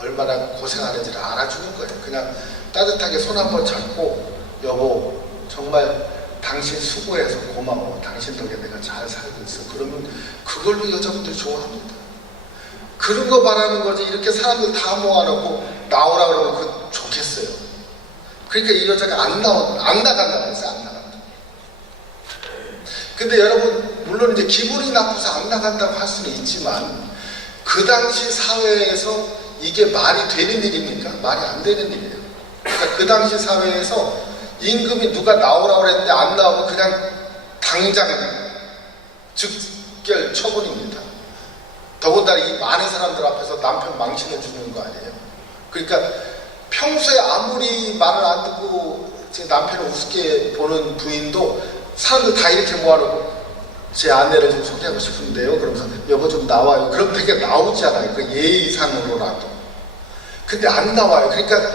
얼마나 고생하는지를 알아주는 거예요. 그냥 따뜻하게 손 한번 잡고, 여보 정말 당신 수고해서 고마워, 당신 덕에 내가 잘 살고 있어, 그러면 그걸로 여자분들이 좋아합니다. 그런 거 바라는 거지. 이렇게 사람들 다 모아놓고 나오라 그러면 그거 좋겠어요. 그러니까 이 여자가 안 나간다고 했어요. 안 나간다. 근데 여러분, 물론 이제 기분이 나빠서 안 나간다고 할 수는 있지만, 그 당시 사회에서 이게 말이 되는 일입니까? 말이 안 되는 일이에요. 그러니까 그 당시 사회에서 임금이 누가 나오라고 그랬는데 안 나오면 그냥 당장 즉결 처분입니다. 더군다나 이 많은 사람들 앞에서 남편 망신을 주는 거 아니에요. 그러니까 평소에 아무리 말을 안 듣고 제 남편을 우습게 보는 부인도 사람들 다 이렇게 모아놓고 제 아내를 좀 소개하고 싶은데요, 그러면서 여보 좀 나와요. 그럼 되게 나오잖아요. 그 예의상으로라도. 근데 안 나와요. 그러니까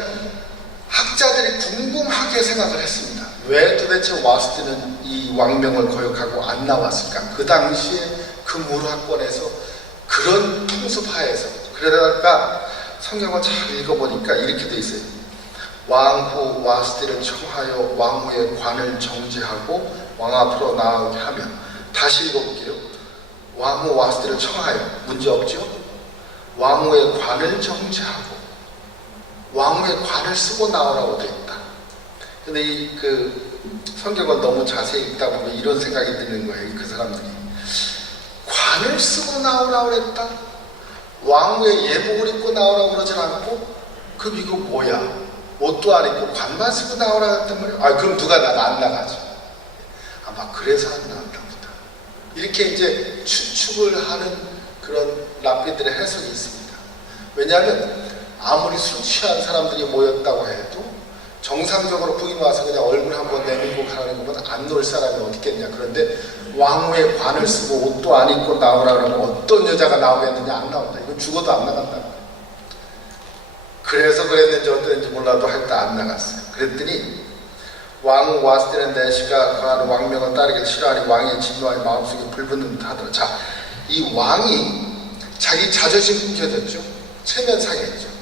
학자들이 궁금하게 생각을 했습니다. 왜 도대체 와스티는 이 왕명을 거역하고 안 나왔을까? 그 당시에 그 무르학권에서 그런 풍습하에서. 그러다가 성경을 잘 읽어보니까 이렇게 돼 있어요. 왕후 와스티를 청하여 왕후의 관을 정지하고 왕 앞으로 나오게 하며. 다시 읽어볼게요. 왕후 와스티를 청하여, 문제 없죠? 왕후의 관을 정지하고 왕후의 관을 쓰고 나오라고 되어 있다. 근데 이 성경을 너무 자세히 읽다 보면 이런 생각이 드는 거예요. 그 사람들이 관을 쓰고 나오라고 그랬다. 왕후의 예복을 입고 나오라고 그러진 않고, 그럼 이거 뭐야? 옷도 안 입고 관만 쓰고 나오라고 했단 말이에요. 아, 그럼 누가 안 나가죠? 아마 그래서 안 나왔다 보다. 이렇게 이제 추측을 하는 그런 랍비들의 해석이 있습니다. 왜냐하면 아무리 술 취한 사람들이 모였다고 해도 정상적으로 부인 와서 그냥 얼굴 한번 내밀고 가는 것보다 안 놀 사람이 어디 있겠냐. 그런데 왕후의 관을 쓰고 옷도 안 입고 나오라 그러면 어떤 여자가 나오겠느냐? 안 나온다. 이건 죽어도 안 나간다. 그래서 그랬는지 어땠는지 몰라도 하여튼 안 나갔어요. 그랬더니 왕후 와스티는 내시가 그하는 왕명을 따르기 싫어하니 왕의 진노하니 마음속에 불붙는 듯 하더라. 자, 이 왕이 자기 자존심 꿈겨졌죠. 체면상했죠.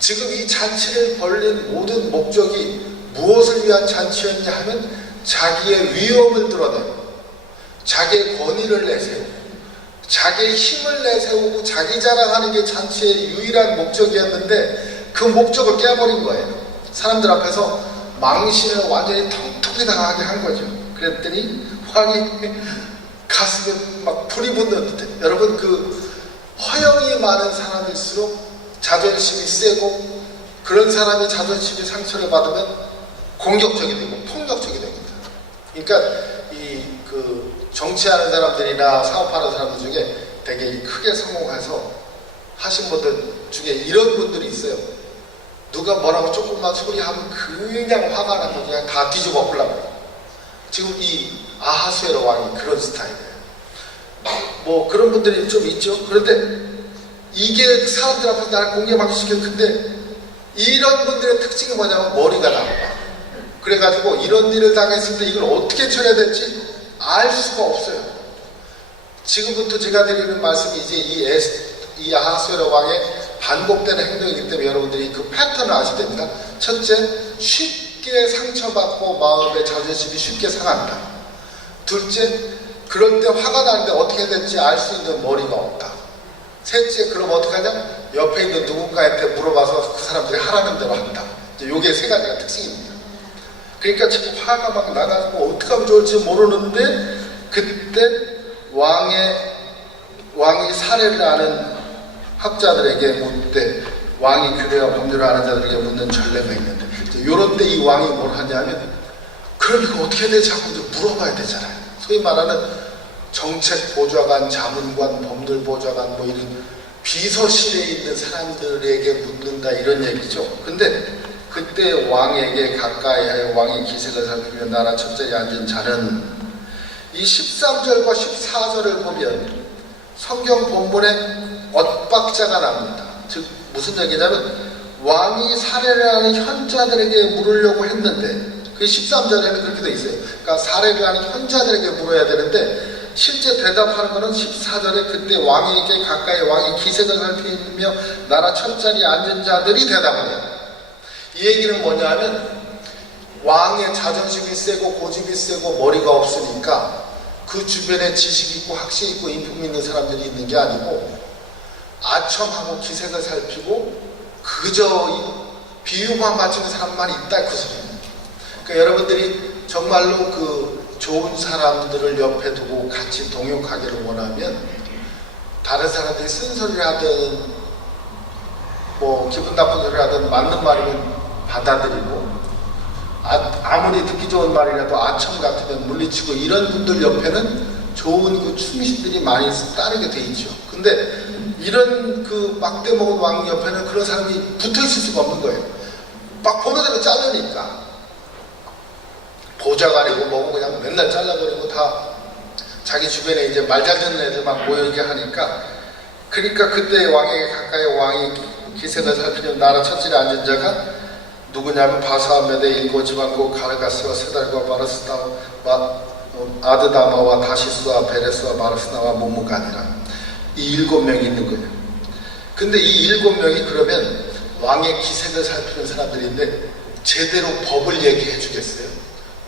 지금 이 잔치를 벌린 모든 목적이 무엇을 위한 잔치였냐 하면 자기의 위엄을 드러내고 자기의 권위를 내세우고 자기의 힘을 내세우고 자기 자랑하는 게 잔치의 유일한 목적이었는데 그 목적을 깨버린 거예요. 사람들 앞에서 망신을 완전히 턱턱이 당하게 한 거죠. 그랬더니 왕이 가슴에 막 불이 붙는 듯해. 여러분, 그 허영이 많은 사람일수록 자존심이 세고, 그런 사람이 자존심이 상처를 받으면 공격적이 되고 폭력적이 됩니다. 그러니까 정치하는 사람들이나 사업하는 사람들 중에 되게 크게 성공해서 하신 분들 중에 이런 분들이 있어요. 누가 뭐라고 조금만 소리하면 그냥 화가 나고 그냥 다 뒤집어 엎으려고. 지금 이 아하수에로 왕이 그런 스타일이에요. 뭐 그런 분들이 좀 있죠. 그런데 이게 사람들 앞에서 나를 공개방식시켜요. 근데 이런 분들의 특징이 뭐냐면 머리가 나빠. 그래가지고 이런 일을 당했을 때 이걸 어떻게 처리해야 될지 알 수가 없어요. 지금부터 제가 드리는 말씀이 이제 이 아하수에로 왕의 반복되는 행동이기 때문에 여러분들이 그 패턴을 아셔야 됩니다. 첫째, 쉽게 상처받고 마음의 자존심이 쉽게 상한다. 둘째, 그럴 때 화가 나는데 어떻게 해야 될지 알 수 있는 머리가 없다. 셋째, 그럼 어떻게 하냐? 옆에 있는 누군가한테 물어봐서 그 사람들이 하라는 대로 한다. 이제 요게 세 가지가 특징입니다. 그러니까 지금 화가 막 나가지고 어떻게 하면 좋을지 모르는데, 그때 왕이 사례를 아는 학자들에게 묻되, 왕이 규례와 법률을 아는 자들에게 묻는 전례가 있는데, 요런 때 이 왕이 뭘 하냐면 그러니까 어떻게 해야 되지 하고 이제 물어봐야 되잖아요. 소위 말하는 정책보좌관, 자문관, 법률보좌관 뭐 이런 비서실에 있는 사람들에게 묻는다 이런 얘기죠. 근데 그때 왕에게 가까이 하여 왕의 기색을 살피며 나라 첫자리에 앉은 자는 이 13절과 14절을 보면 성경 본문에 엇박자가 납니다. 즉 무슨 얘기냐면 왕이 살해를 하는 현자들에게 물으려고 했는데 그 13절에는 그렇게 돼 있어요. 그러니까 살해를 하는 현자들에게 물어야 되는데 실제 대답하는 것은 14절에 그때 왕에게 가까이 왕의 기색을 살피며 나라 첫자리에 앉은 자들이 대답을 해요. 이 얘기는 뭐냐 하면 왕의 자존심이 세고 고집이 세고 머리가 없으니까 그 주변에 지식 있고 학식 있고 인품 있는 사람들이 있는 게 아니고 아첨하고 기색을 살피고 그저 비유만 바치는 사람만 있다 그 소리입니다. 그러니까 여러분들이 정말로 그 좋은 사람들을 옆에 두고 같이 동역하기를 원하면 다른 사람들이 쓴소리를 하든 뭐 기분 나쁜 소리를 하든 맞는 말이면 받아들이고 아무리 듣기 좋은 말이라도 아첨 같으면 물리치고 이런 분들 옆에는 좋은 그 충신들이 많이 따르게 돼 있죠. 근데 이런 그 막대 먹은 왕 옆에는 그런 사람이 붙어 있을 수가 없는 거예요. 막 보는 대로 자르니까 보좌관이고 뭐고 그냥 맨날 잘라버리고 다 자기 주변에 이제 말 잘 듣는 애들만 모이게 하니까 그러니까 그때 왕에게 가까이 왕이 기색을 살피는 나라 첫째에 앉은 자가 누구냐면 바사와 메대 일곱 지방국 가르가스와 세달과 바르스나와 아드다마와 다시스와 베레스와 바르스나와 모무간이라 이 7명이 있는 거예요. 근데 이 7명이 그러면 왕의 기색을 살피는 사람들인데 제대로 법을 얘기해 주겠어요?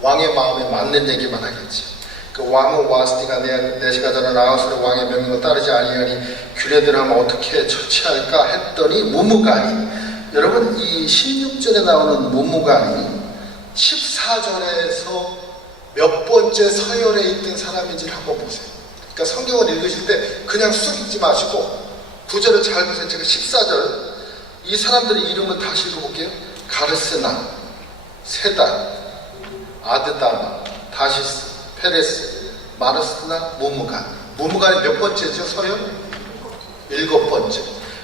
왕의 마음에 맞는 얘기만 하겠지. 그 왕은 와스티가 내시가 전한 아하스의 왕의 명령을 따르지 아니하니 규례대로 하면 어떻게 처치할까 했더니 무무간이 여러분 이 16절에 나오는 무무간이 14절에서 몇 번째 서열에 있던 사람인지를 한번 보세요. 그러니까 성경을 읽으실 때 그냥 쑥 읽지 마시고 구절을 잘 보세요. 제가 14절 이 사람들의 이름을 다시 읽어볼게요. 가르스나, 세달, 아드다마, 다시스, 페레스, 마르스나, 무무간. 무무간이 몇 번째죠? 서열? 7번째.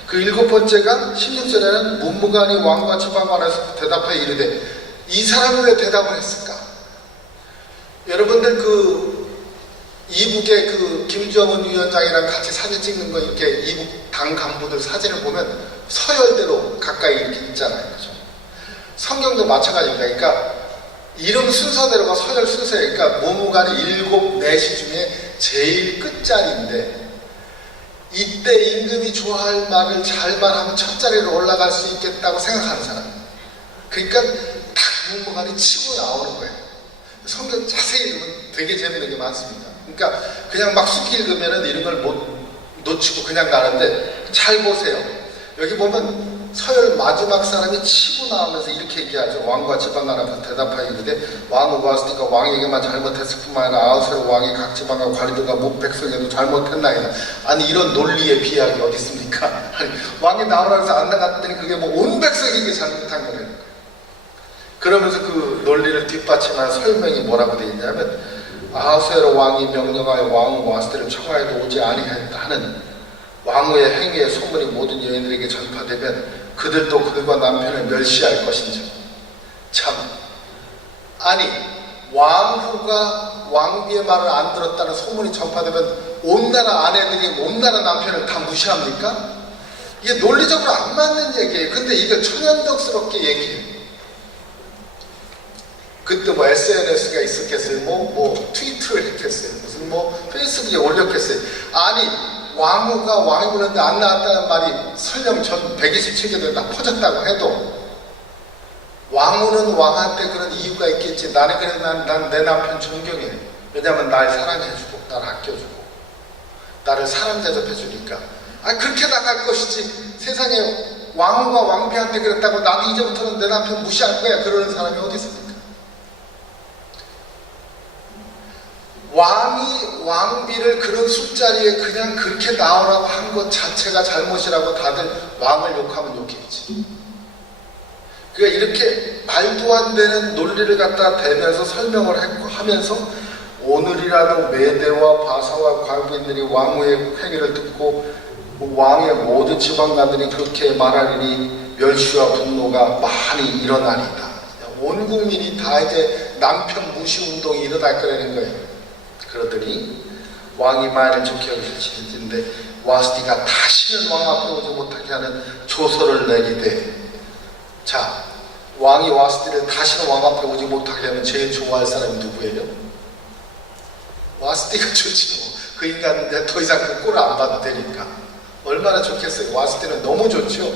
그 7번째가 16절에는 무무간이 왕과 지방관에서 대답하여 이르되 이 사람은 왜 대답을 했을까? 여러분들 그 이북의 그 김정은 위원장이랑 같이 사진 찍는 거 이렇게 이북 당 간부들 사진을 보면 서열대로 가까이 이렇게 있잖아요. 그죠? 성경도 마찬가지입니다. 그러니까 이름 순서대로가 서열 순서예요. 그러니까 무무간이 7 내시 중에 제일 끝자리인데 이때 임금이 좋아할 말을 잘 말하면 첫 자리로 올라갈 수 있겠다고 생각하는 사람. 그러니까 딱 무무간이 치고 나오는 거예요. 성경 자세히 읽으면 되게 재밌는 게 많습니다. 그러니까 그냥 막 쑥 읽으면 이런 걸 못 놓치고 그냥 가는데 잘 보세요. 여기 보면 서열 마지막 사람이 치고 나오면서 이렇게 얘기하죠. 왕과 지방관 앞에서 대답하여 이르되 왕은 와스티가 왕에게만 잘못했을 뿐만 아니라 아하스의 왕이 각 지방과 관리들과 목 백성에도 잘못했나이다. 아니 이런 논리의 비약이 어디 있습니까? 아니, 왕이 나오라 해서 안 나갔더니 그게 뭐 온 백성에게 잘못한 거예요. 그러면서 그 논리를 뒷받침한 설명이 뭐라고 되어 있냐면 아하스의 왕이 명령하여 왕은 와스티를 청하여도 오지 아니하였다 하는 왕후의 행위의 소문이 모든 여인들에게 전파되면 그들도 그들과 남편을 멸시할 것인지. 참 아니 왕후가 왕비의 말을 안 들었다는 소문이 전파되면 온 나라 아내들이 온 나라 남편을 다 무시합니까? 이게 논리적으로 안 맞는 얘기예요. 근데 이걸 천연덕스럽게 얘기해요. 그때 뭐 SNS가 있었겠어요? 뭐 트위터를 했겠어요? 무슨 뭐 페이스북에 올렸겠어요? 아니 왕후가 왕이 불렀는데 안 나왔다는 말이 설령 전 127개도 다 퍼졌다고 해도 왕후는 왕한테 그런 이유가 있겠지. 나는 그래도 난 내 남편 존경해. 왜냐면 날 사랑해주고 날 아껴주고 나를 사람 대접해주니까 그렇게 나갈 것이지. 세상에 왕후가 왕비한테 그랬다고 나도 이제부터는 내 남편 무시할 거야 그러는 사람이 어디 있습니까? 왕이 왕비를 그런 술자리에 그냥 그렇게 나오라고 한 것 자체가 잘못이라고 다들 왕을 욕하면 욕했지. 그러니까 이렇게 말도 안 되는 논리를 갖다 대면서 설명을 하면서 오늘이라도 메대와 바사와 과부인들이 왕후의 행위를 듣고 왕의 모든 지방관들이 그렇게 말하리니 멸시와 분노가 많이 일어나리이다. 온 국민이 다 이제 남편 무시 운동이 일어날 거라는 거예요. 그러더니 왕이 만일 좋게 여기실진데 와스티가 다시는 왕 앞에 오지 못하게 하는 조서를 내리되, 자, 왕이 와스티를 다시는 왕 앞에 오지 못하게 하면 제일 좋아할 사람이 누구예요? 와스티가 좋지 뭐. 그 인간은 더 이상 그 꼴을 안 봐도 되니까. 얼마나 좋겠어요. 와스티는 너무 좋죠.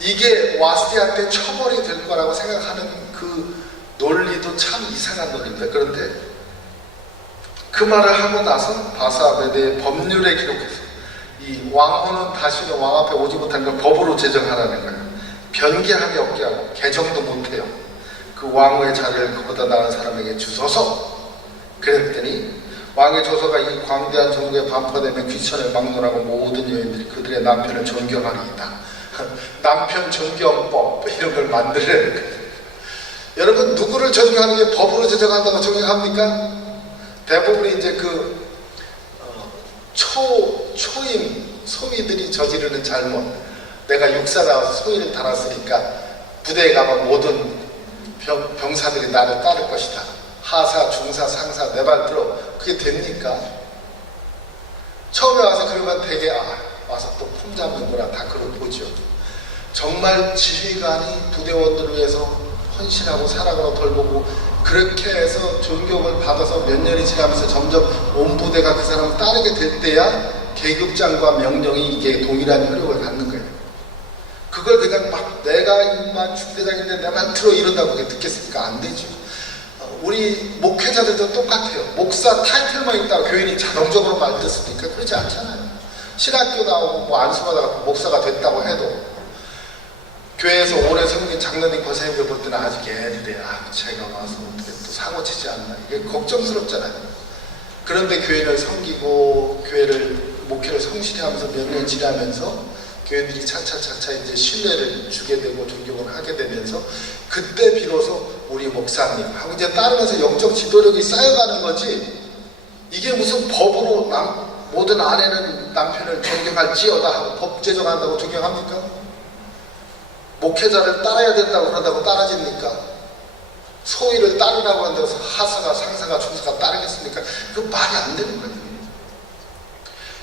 이게 와스티한테 처벌이 될 거라고 생각하는 그 논리도 참 이상한 논리입니다. 그런데 그 말을 하고 나서 바사메대의 법률에 기록해서 이 왕후는 다시는 왕 앞에 오지 못한 걸 법으로 제정하라는 거예요. 변개함이 없게 하고 개정도 못해요. 그 왕후의 자리를 그보다 나은 사람에게 주소서. 그랬더니 왕의 조서가 이 광대한 전국에 반포되면 귀천을 막론하고 모든 여인들이 그들의 남편을 존경하리이다. 남편 존경법 이런 걸 만들려는 거예요. 여러분, 누구를 존경하는 게 법으로 제정한다고 존경합니까? 대부분이 이제 그 초임 소위들이 저지르는 잘못, 내가 육사 나와서 소위를 달았으니까 부대에 가면 모든 병사들이 나를 따를 것이다. 하사, 중사, 상사 내 말 들어. 그게 됩니까? 처음에 와서 그러면 되게 와서 또 품 잡는구나 다 그러고 보죠. 정말 지휘관이 부대원들을 위해서 헌신하고 사랑으로 돌보고 그렇게 해서 존경을 받아서 몇 년이 지나면서 점점 온 부대가 그 사람을 따르게 될 때야 계급장과 명령이 이게 동일한 효력을 갖는 거예요. 그걸 그냥 막 내가 임만 중대장인데 내 말 들어 이런다고 듣겠습니까? 안 되죠. 우리 목회자들도 똑같아요. 목사 타이틀만 있다가 교인이 자동적으로 말 듣습니까? 그렇지 않잖아요. 신학교 나오고 뭐 안수받아가 목사가 됐다고 해도 교회에서 오래 섬긴 장로님 권사님들 볼 때는 아직 애들이 제가 와서 어떻게 또 사고 치지 않나 이게 걱정스럽잖아요. 그런데 교회를 섬기고 목회를 성실히 하면서 몇 년 지나면서 교회들이 차차 이제 신뢰를 주게 되고 존경을 하게 되면서 그때 비로소 우리 목사님하고 이제 따르면서 영적 지도력이 쌓여가는 거지, 이게 무슨 법으로 모든 아내는 남편을 존경할지어다 하고 법 제정한다고 존경합니까? 목회자를 따라야 된다고 그런다고 따라집니까? 소위를 따르라고 한다고 해서 하사가, 상사가, 중사가 따르겠습니까? 그 말이 안 되는 거예요.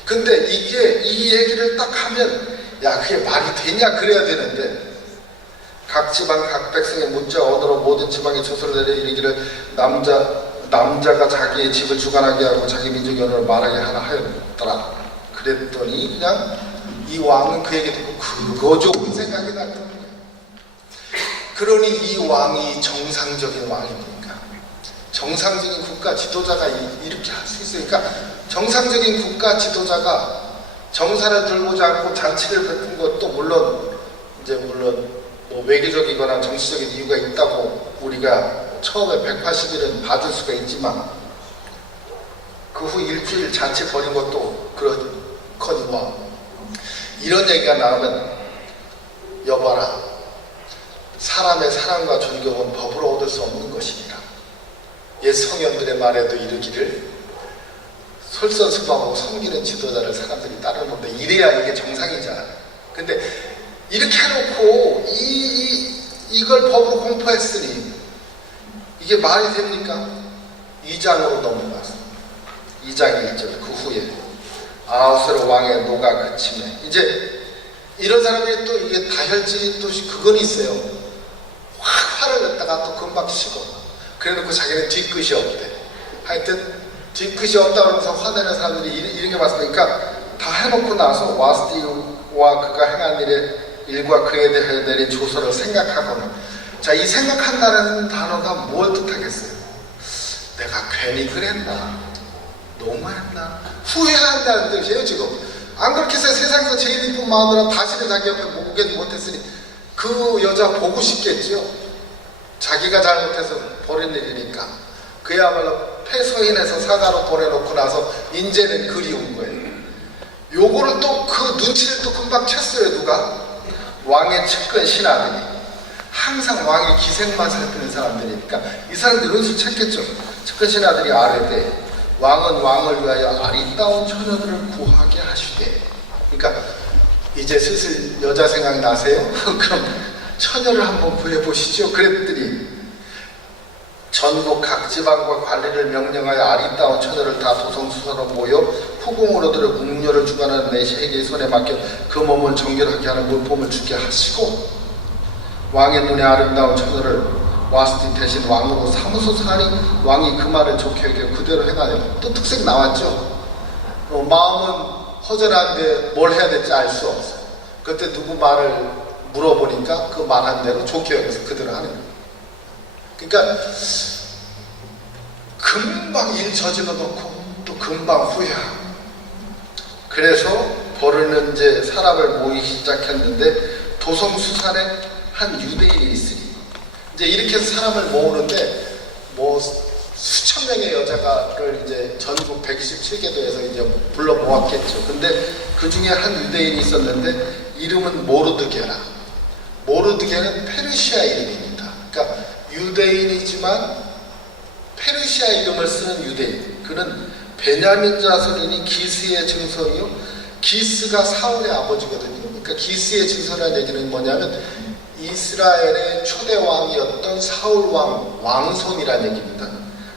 근데 이게 이 얘기를 딱 하면 야 그게 말이 되냐 그래야 되는데, 각 지방 각 백성의 문자 언어로 모든 지방에 조서를 내려 이르기를 남자가 자기의 집을 주관하게 하고 자기 민족의 언어를 말하게 하나 하였더라. 그랬더니 그냥 이 왕은 그 얘기 듣고 그거 좋은 생각이 났던 거예요. 그러니 이 왕이 정상적인 왕입니까? 정상적인 국가 지도자가 이렇게 할 수 있으니까, 정상적인 국가 지도자가 정사를 들고지 않고 잔치를 베푼 것도 물론 뭐 외교적이거나 정치적인 이유가 있다고 우리가 처음에 180일은 봐줄 수가 있지만 그 후 일주일 잔치 벌인 것도 그렇거니와 이런 얘기가 나오면 여봐라, 사람의 사랑과 존경은 법으로 얻을 수 없는 것이니라. 옛 성현들의 말에도 이르기를 솔선수범하고 섬기는 지도자를 사람들이 따르는데 이래야 이게 정상이잖아요. 근데 이렇게 해놓고 이걸 법으로 공포했으니 이게 말이 됩니까? 2장으로 넘어가서 2장 1절 그 후에 아하스로 왕의 노가 그침에 이제 이런 사람들이 또 이게 다혈질이 또 그건 있어요. 확 화를 냈다가 또 금방 식어. 그래놓고 자기는 뒤끝이 없대. 하여튼 뒤끝이 없다 그러면서 화내는 사람들이 이렇게 봤으니까 다 해놓고 나서 와스티와 그가 행한 일과 그에 대해 내린 조서를 생각하거나, 자, 이 생각한다는 단어가 뭘 뜻하겠어요? 내가 괜히 그랬나? 너무했나? 후회한다는 뜻이에요 지금. 안 그렇게 해서 세상에서 제일 이쁜 마누라 다시는 자기 옆에 오게 못했으니 그 여자 보고 싶겠지요. 자기가 잘못해서 벌인 일이니까. 그야말로 패소인해서 사가로 보내놓고 나서 이제는 그리운 거예요. 요거를 또 그 눈치를 또 금방 챘어요. 누가? 왕의 측근 신하들이. 항상 왕의 기생만 살피는 사람들이니까 이 사람들이 은수 찾겠죠. 측근신 아들이 아뢰되 왕은 왕을 위하여 아리따운 처녀들을 구하게 하시되. 그러니까 이제 슬슬 여자 생각 나세요? 그럼 처녀를 한번 구해보시죠. 그랬더니 전국 각 지방과 관리를 명령하여 아리따운 처녀를 다 도성수서로 모여 후궁으로 들어 궁녀를 주관하는 내시에게 손에 맡겨 그 몸을 정결하게 하는 물품을 주게 하시고 왕의 눈에 아름다운 처녀를 와스티 대신 왕으로 삼으소 사니 왕이 그 말을 좋게 여겨 그대로 행하여. 또 특색 나왔죠. 마음은 허전한데 뭘 해야 될지 알 수 없어요. 그때 누구 말을 물어보니까 그 말한 대로 좋게 여겨서 그대로 하는 거예요. 그러니까 금방 일 저질러 놓고 또 금방 후회하고. 그래서 벌은 이제 사람을 모이기 시작했는데 도성수산에 한 유대인이 있으니 이제 이렇게 해서 사람을 모으는데 뭐 수천 명의 여자가를 이제 전국 127개도에서 이제 불러 모았겠죠. 근데 그 중에 한 유대인이 있었는데 이름은 모르드게라. 모르드게는 페르시아 이름입니다. 그러니까 유대인이지만 페르시아 이름을 쓰는 유대인. 그는 베냐민 자손이니 기스의 증손이요. 기스가 사울의 아버지거든요. 그러니까 기스의 증손이라는 얘기는 뭐냐면 이스라엘의 초대 왕이었던 사울 왕손이라는 얘기입니다.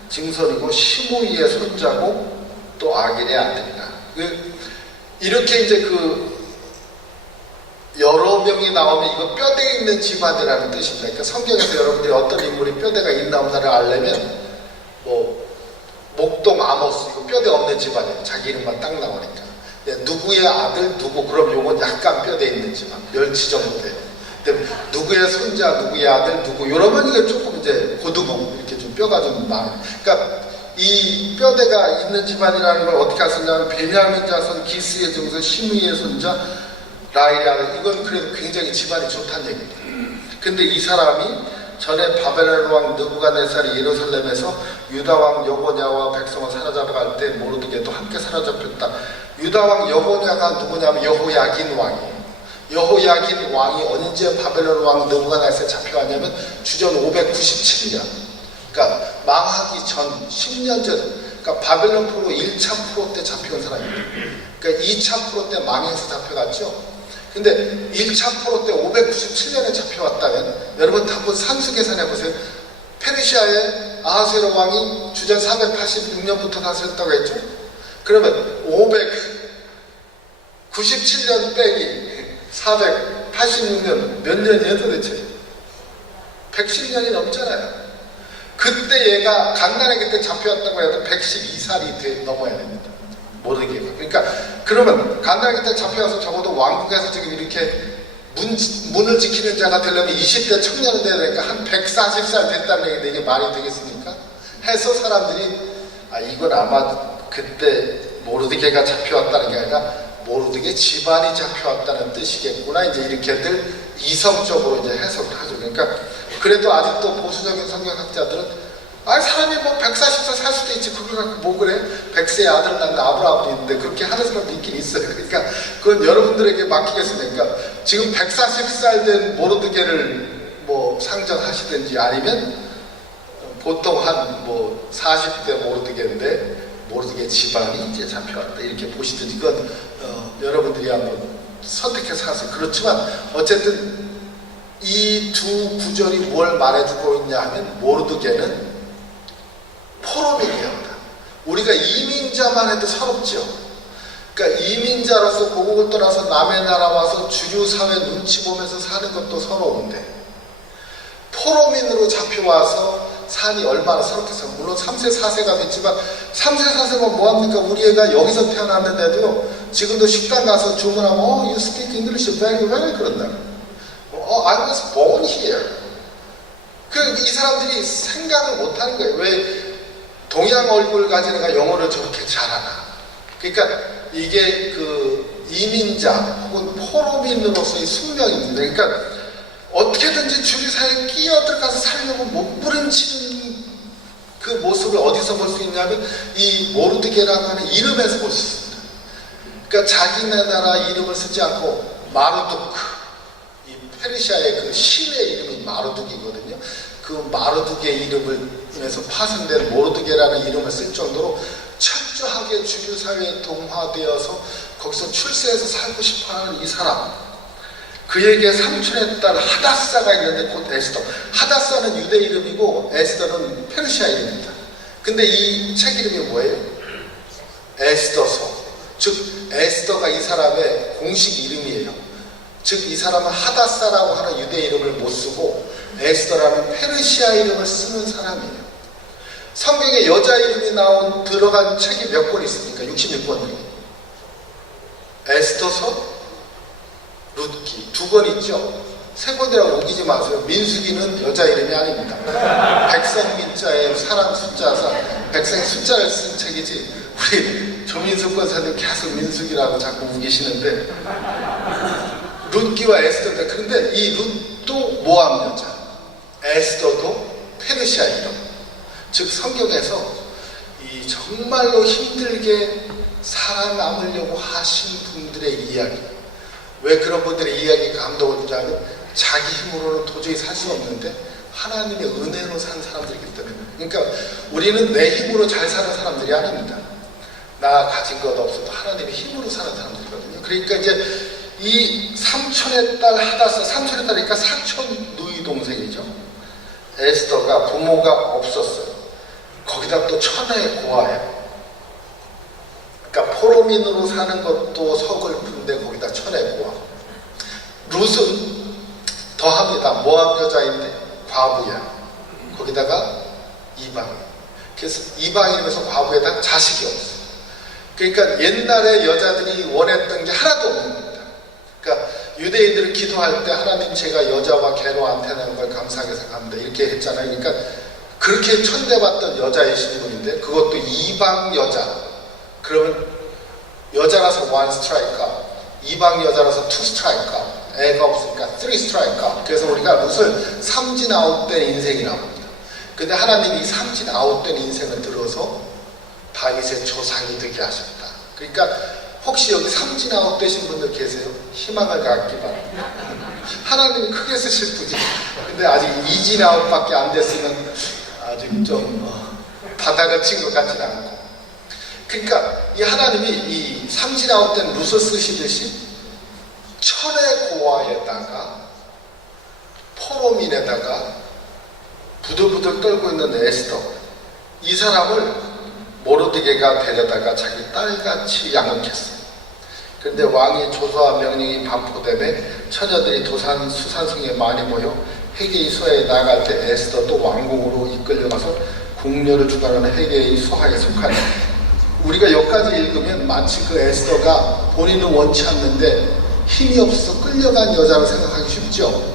증손이고 시므이의 손자고 또 아길의 아들이다. 이렇게 이제 여러 명이 나오면 이거 뼈대 있는 집안이라는 뜻입니다. 그러니까 성경에서 여러분들이 어떤 인물이 뼈대가 있나 없나를 알려면 뭐 목동 아모스 이거 뼈대 없는 집안이에요. 자기 이름만 딱 나오니까. 누구의 아들 누구 그럼 요건 약간 뼈대 있는 집안 멸치 정도 돼요. 근데 누구의 손자 누구의 아들 누구 이러면 이게 조금 이제 고두봉 이렇게 좀 뼈가 좀 많아요. 그러니까 이 뼈대가 있는 집안이라는 걸 어떻게 할 수 있냐면 베냐민 자손 기스의 증손 시므이의 손자 라일의 아들. 이건 그래도 굉장히 집안이 좋다는 얘기입니다. 근데 이 사람이 전에 바벨론 왕 느부갓네살이 예루살렘에서 유다 왕 여고냐와 백성을 사로잡아갈 때 모르드게도 함께 사로잡혔다. 유다 왕 여고냐가 누구냐면 여호야긴 왕이에요. 여호야긴 왕이 언제 바벨론 왕 느부갓네살에 잡혀왔냐면 주전 597년. 그러니까 망하기 전 10년 전. 그러니까 바벨론 포로 1차 포로 때 잡혀온 사람입니다. 그러니까 2차 포로 때 망해서 잡혀갔죠. 근데 1차 포로 때 597년에 잡혀왔다면 여러분 한번 산수 계산해보세요. 페르시아의 아하스웨로 왕이 주전 486년부터 다스렸다고 했죠. 그러면 597년 빼기 486년 몇 년이에요 도대체? 110년이 넘잖아요. 그때 얘가 강난에 그때 잡혀왔다고 해도 112살이 넘어야 됩니다. 모르게. 그러니까 그러면 간단하게 그때 잡혀와서 적어도 왕국에서 지금 이렇게 문을 지키는 자가 되려면 20대 청년은 돼야 되니까 한 140살 됐다는 얘기인데 이게 말이 되겠습니까? 해서 사람들이 이건 아마 그때 모르드게가 잡혀왔다는 게 아니라 모르드게 집안이 잡혀왔다는 뜻이겠구나. 이제 이렇게들 이성적으로 이제 해석을 하죠. 그러니까 그래도 아직도 보수적인 성경학자들은 사람이 뭐 140살 살 수도 있지 그걸 갖고 뭐 그래? 100세의 아들 낳는 아브라함이 있는데 그렇게 하는 사람도 있긴 있어요. 그러니까 그건 여러분들에게 맡기겠습니다. 그러니까 지금 140살 된 모르드게를 뭐 상정하시든지 아니면 보통 한 뭐 40대 모르드게인데 모르드게 집안이 이제 잡혀왔다 이렇게 보시든지 그건 여러분들이 한번 선택해서 하세요. 그렇지만 어쨌든 이 두 구절이 뭘 말해주고 있냐 하면 모르드게는 포로민이었다. 우리가 이민자만 해도 서럽죠. 그러니까 이민자로서 고국을 떠나서 남의 나라 와서 주류 사회 눈치 보면서 사는 것도 서러운데 포로민으로 잡혀와서 산이 얼마나 서럽겠어요. 물론 3세 4세가 됐지만 3세 4세가 뭐합니까? 우리 애가 여기서 태어났는데도요. 지금도 식당 가서 주문하면 you speak English very well 그런다고. I was born here. 이 사람들이 생각을 못하는 거예요. 왜 동양 얼굴 가진 애가 영어를 저렇게 잘하나. 그러니까 이게 이민자 혹은 포로민으로서의 숙명입니다. 그러니까 어떻게든지 주류 사회에 끼어들어가서 살려고 몸부림치는 그 모습을 어디서 볼 수 있냐면 이 모르드게라고 하는 이름에서 볼 수 있습니다. 그러니까 자기네 나라 이름을 쓰지 않고 마르도크, 이 페르시아의 그 신의 이름이 마르둑이거든요. 그 마르둑의 이름에서 파생된 모르드게라는 이름을 쓸 정도로 철저하게 주류 사회에 동화되어서 거기서 출세해서 살고 싶어하는 이 사람, 그에게 삼촌의 딸 하다사가 있는데 곧 에스더. 하다사는 유대 이름이고 에스더는 페르시아 이름입니다. 근데 이 책 이름이 뭐예요? 에스더서. 즉 에스더가 이 사람의 공식 이름이에요. 즉 이 사람은 하다사라고 하는 유대 이름을 못 쓰고 에스더라는 페르시아 이름을 쓰는 사람이에요. 성경에 여자 이름이 들어간 책이 몇 권 있습니까? 66권이에요. 에스더서, 룻기 2권 있죠. 3권이라고 우기지 마세요. 민수기는 여자 이름이 아닙니다. 백성민자에 사람 숫자사, 백성의 숫자를 쓴 책이지. 우리 조민숙 권사님 계속 민수기라고 자꾸 우기시는데 룻기와 에스더인데, 그런데 이 룻도 모함 여자, 에스더도 페르시아 이름. 즉 성경에서 이 정말로 힘들게 살아남으려고 하신 분들의 이야기, 왜 그런 분들의 이야기 감동을 주냐면 자기 힘으로는 도저히 살 수 없는데 하나님의 은혜로 산 사람들이기 때문에. 그러니까 우리는 내 힘으로 잘 사는 사람들이 아닙니다. 나 가진 것 없어도 하나님의 힘으로 사는 사람들이거든요. 그러니까 이제 이 삼촌의 딸 하다사, 삼촌의 딸이니까 사촌 누이 동생이죠. 에스더가 부모가 없었어요. 거기다 또 천하의 고아예요. 그러니까 포로민으로 사는 것도 서글픈데 거기다 천하의 고아. 룻은 더합니다. 모압 여자인데 과부야. 거기다가 이방인. 그래서 이방인에서 과부에다 자식이 없어요. 그러니까 옛날에 여자들이 원했던 게 하나도 없는 겁니다. 그러니까 유대인들을 기도할 때 하나님 제가 여자와 개로 안태는 걸 감사하게 생각합니다. 이렇게 했잖아요. 그러니까 그렇게 천대받던 여자이신 분인데 그것도 이방 여자. 그러면 여자라서 1 스트라이크, 이방 여자라서 2 스트라이크, 애가 없으니까 3 스트라이크. 그래서 우리가 룻을 삼진 아웃된 인생이라고 합니다. 근데 하나님이 삼진 아웃된 인생을 들어서 다윗의 조상이 되게 하셨다. 그러니까 혹시 여기 삼진 아웃되신 분들 계세요? 희망을 갖기 바랍니다. 하나님이 크게 쓰실 분이. 근데 아직 2진 아웃밖에 안 됐으면 아직 좀 바닥을 친 것 같지는 않고. 그러니까 이 하나님이 이 삼진 아웃된 룻을 쓰시듯이 천의 고아에다가 포로민에다가 부들부들 떨고 있는 에스더, 이 사람을 모르드게가 데려다가 자기 딸같이 양육했어요. 그런데 왕이 조서와 명령이 반포되매 처녀들이 도산 수산성에 많이 모여 헤게의 수하에 나갈 때 에스더도 왕궁으로 이끌려가서 궁녀를 주관하는 헤게의 수하에 속하니, 우리가 여기까지 읽으면 마치 그 에스더가 본인은 원치 않는데 힘이 없어서 끌려간 여자로 생각하기 쉽죠.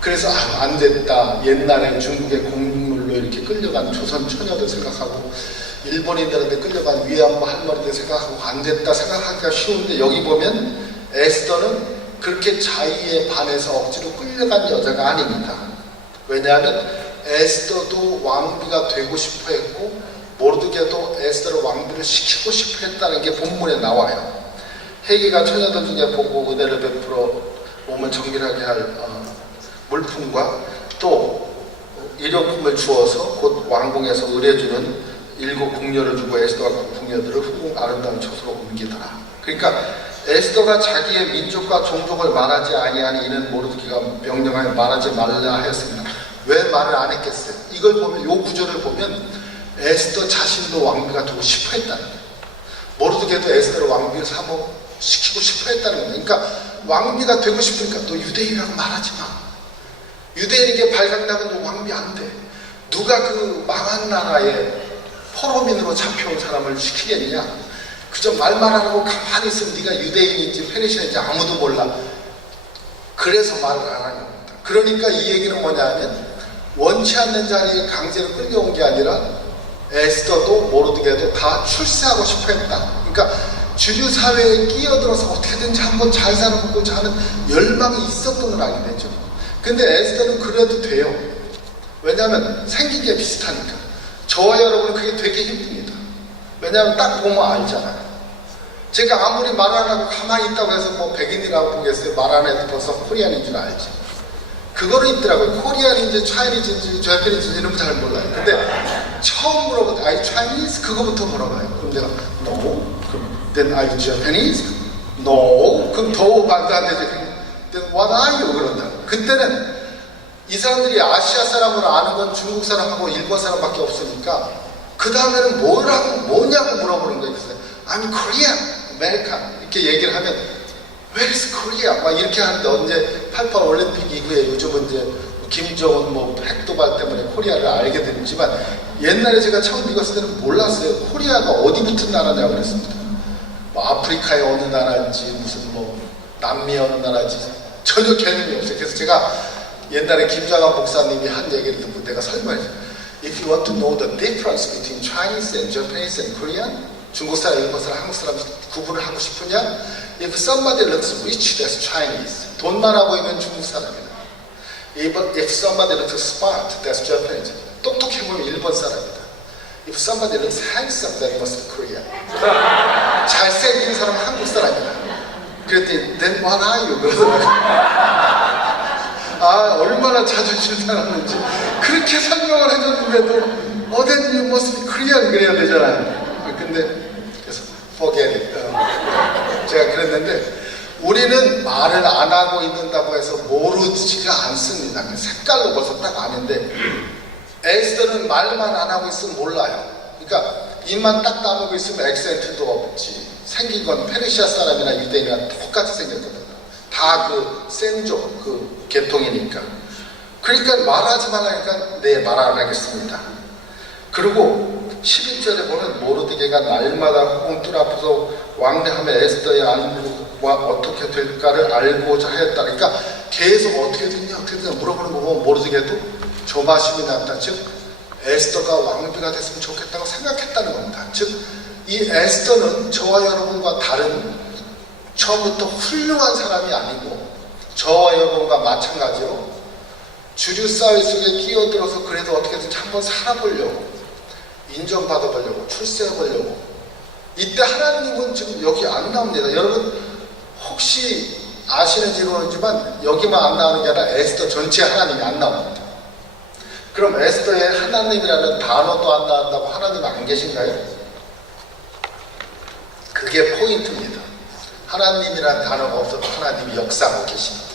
그래서 안 됐다. 옛날에 중국의 공물로 이렇게 끌려간 조선 처녀들 생각하고 일본인들한테 끌려간 위안부 할머니들 생각하고 안 됐다 생각하기가 쉬운데, 여기 보면 에스더는 그렇게 자의에 반해서 억지로 끌려간 여자가 아닙니다. 왜냐하면 에스더도 왕비가 되고 싶어 했고 모르드게도 에스더를 왕비를 시키고 싶어 했다는 게 본문에 나와요. 헤게가 처녀들 중에 보고 은혜를 베풀어 몸을 정결하게 할 물품과 또 일용품을 주어서 곧 왕궁에서 의뢰주는 7 궁녀를 주고 에스더가 그 궁녀들을 후궁 아름다운 처소로 옮기더라. 그러니까 에스더가 자기의 민족과 종족을 말하지 아니하니 이는 모르드게가 명령하여 말하지 말라 하였습니다. 왜 말을 안 했겠어요? 이걸 보면, 이 구절을 보면 에스더 자신도 왕비가 되고 싶어 했다는 거예요. 모르드게도 에스더를 왕비를 시키고 싶어 했다는 거예요. 그러니까 왕비가 되고 싶으니까 너 유대인이라고 말하지 마. 유대인에게 발각나면 너 왕비 안 돼. 누가 그 망한 나라에 포로민으로 잡혀온 사람을 시키겠냐. 그저 말만 안 하고 가만히 있으면 네가 유대인인지 페르시아인지 아무도 몰라. 그래서 말을 안 하는 겁니다. 그러니까 이 얘기는 뭐냐면 원치 않는 자리에 강제로 끌려온 게 아니라 에스더도 모르드게도 다 출세하고 싶어 했다. 그러니까 주류 사회에 끼어들어서 어떻게든지 한번 잘 살아보고자 하는 열망이 있었던 걸 알게 되죠. 근데 에스더는 그래도 돼요. 왜냐하면 생긴 게 비슷하니까. 저와 여러분은 그게 되게 힘듭니다. 왜냐하면 딱 보면 알잖아요. 제가 아무리 말 안 하고 가만히 있다고 해서 뭐 백인이라고 보겠어요. 말 안 해도 벌써 코리안인 줄 알지. 그거는 있더라고요. 코리안인지 차이니즈인지 재패니즈인지 이런 거 잘 몰라요. 근데 처음 물어보면 Are you Chinese? 그거부터 물어봐요. 그럼 내가 No. 그럼 Then are you Japanese? No. 그럼 더 말도 안 되지. Then what are you? 그런다. 그때는 이 사람들이 아시아 사람으로 아는 건 중국 사람하고 일본 사람밖에 없으니까 그 다음에는 뭐냐고 물어보는 거예요. 그래서 I'm Korean, American 이렇게 얘기를 하면 Where is Korea? 막 이렇게 하는데 언제 88 올림픽 이후에 요즘은 이제 김정은 뭐 핵도발 때문에 코리아를 알게 됐지만 옛날에 제가 처음 미국 갔을 때는 몰랐어요. 코리아가 어디 붙은 나라냐고 그랬습니다. 뭐 아프리카의 어느 나라인지 무슨 뭐 남미 어느 나라인지 전혀 개념이 없어요. 그래서 제가 옛날에 김장한 목사님이 한 얘기를 듣고 내가 설명했어요. If you want to know the difference between Chinese and Japanese and Korean, 중국 사람, 일본 사람, 한국 사람 구분을 하고 싶으냐? If somebody looks rich, that's Chinese. 돈 많아 보이면 중국 사람이다. If somebody looks smart, that's Japanese. 똑똑해 보이면 일본 사람이다. If somebody looks handsome, that must be Korean. 잘생긴 사람은 한국 사람이다. 그랬더니 Then what are you? 그러더라고요. 아, 얼마나 자존심 상하는지 그렇게 설명을 해줬는데도 then you must be Korean 그래야 되잖아요. 근데 그래서 forget it. 제가 그랬는데 우리는 말을 안 하고 있는다고 해서 모르지가 않습니다. 색깔로 벌써 딱 아는데 에스더는 말만 안 하고 있으면 몰라요. 그러니까 입만 딱 다물고 있으면 액센트도 없지. 생긴 건 페르시아 사람이나 유대인이나 똑같이 생겼거든요. 다 그 센족 그 계통이니까. 그러니까 말하지 말라니까 네, 말 안 하겠습니다. 그리고 11절에 보면 모르드게가 날마다 홍뜰 앞에서 왕래하며 에스더의 안부가 어떻게 될까를 알고자 했다. 그러니까 계속 어떻게 됐냐 물어보는 거 보면 모르드게도 조바심이 났다. 즉 에스더가 왕비가 됐으면 좋겠다고 생각했다는 겁니다. 즉 이 에스더는 저와 여러분과 다른 처음부터 훌륭한 사람이 아니고 저와 여러분과 마찬가지로 주류 사회 속에 끼어들어서 그래도 어떻게든지 한번 살아보려고 인정받아보려고 출세해보려고 이때 하나님은 지금 여기 안 나옵니다. 여러분 혹시 아시는지 모르지만 여기만 안 나오는 게 아니라 에스더 전체 하나님이 안 나옵니다. 그럼 에스더의 하나님이라는 단어도 안 나온다고 하나님 안 계신가요? 그게 포인트입니다. 하나님이라는 단어가 없어도 하나님이 역사하고 계십니다.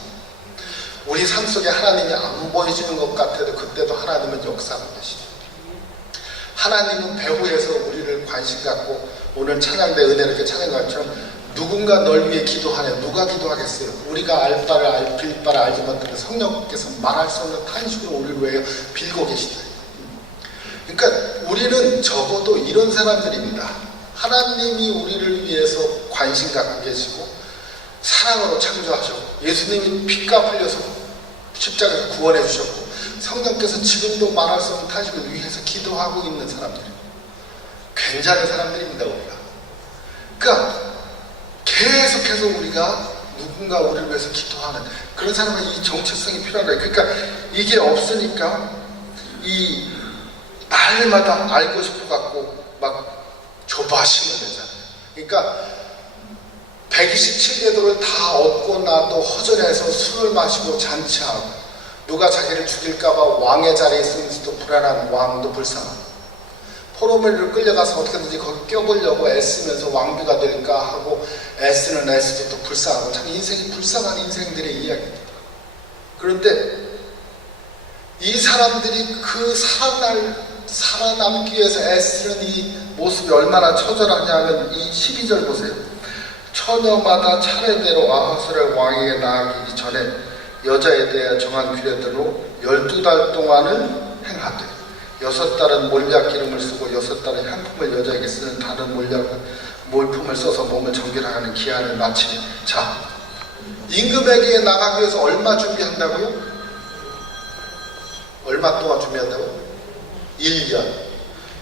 우리 삶 속에 하나님이 안 보여지는 것 같아도 그때도 하나님은 역사하고 계십니다. 하나님은 배후에서 우리를 관심 갖고 오늘 찬양대 은혜를 이렇게 찬양한 것처럼 누군가 널 위해 기도하네. 누가 기도하겠어요? 우리가 알 바를 빌 바를 알지 못하는 성령께서 말할 수 없는 탄식으로 우리를 위해 빌고 계시다. 그러니까 우리는 적어도 이런 사람들입니다. 하나님이 우리를 위해서 관심 갖고 계시고 사랑으로 창조하셨고 예수님이 피가 흘려서 십자가에서 구원해 주셨고 성령께서 지금도 말할 수 없는 탄식을 위해서 기도하고 있는 사람들이에요. 괜찮은 사람들입니다. 우리가. 그러니까 계속해서 우리가 누군가 우리를 위해서 기도하는 그런 사람은 이 정체성이 필요한 거예요. 그러니까 이게 없으니까 이 날마다 알고 싶어 갖고 막 조바심을 내잖아요. 그러니까 127계도를 다 얻고 나도 허전해서 술을 마시고 잔치하고 누가 자기를 죽일까봐 왕의 자리에 있으면서도 불안한 왕도 불쌍하고 포로멜로 끌려가서 어떻게든지 거기 껴보려고 애쓰면서 왕비가 될까 하고 애쓰는 애쓰도 또 불쌍하고 참 인생이 불쌍한 인생들의 이야기입니다. 그런데 이 사람들이 그 살아남기 위해서 애쓰는 이 모습이 얼마나 처절하냐면 이 12절 보세요. 처녀마다 차례대로 아하스를 왕에게 나아가기 전에 여자에 대해 정한 규례대로 12달 동안을 행하되 6달은 몰약 기름을 쓰고 6달은 향품을 여자에게 쓰는 다른 몰품을 써서 몸을 정결하는 기한을 마치니 자, 임금에게 나가기 위해서 얼마 준비한다고요? 얼마 동안 준비한다고요? 1년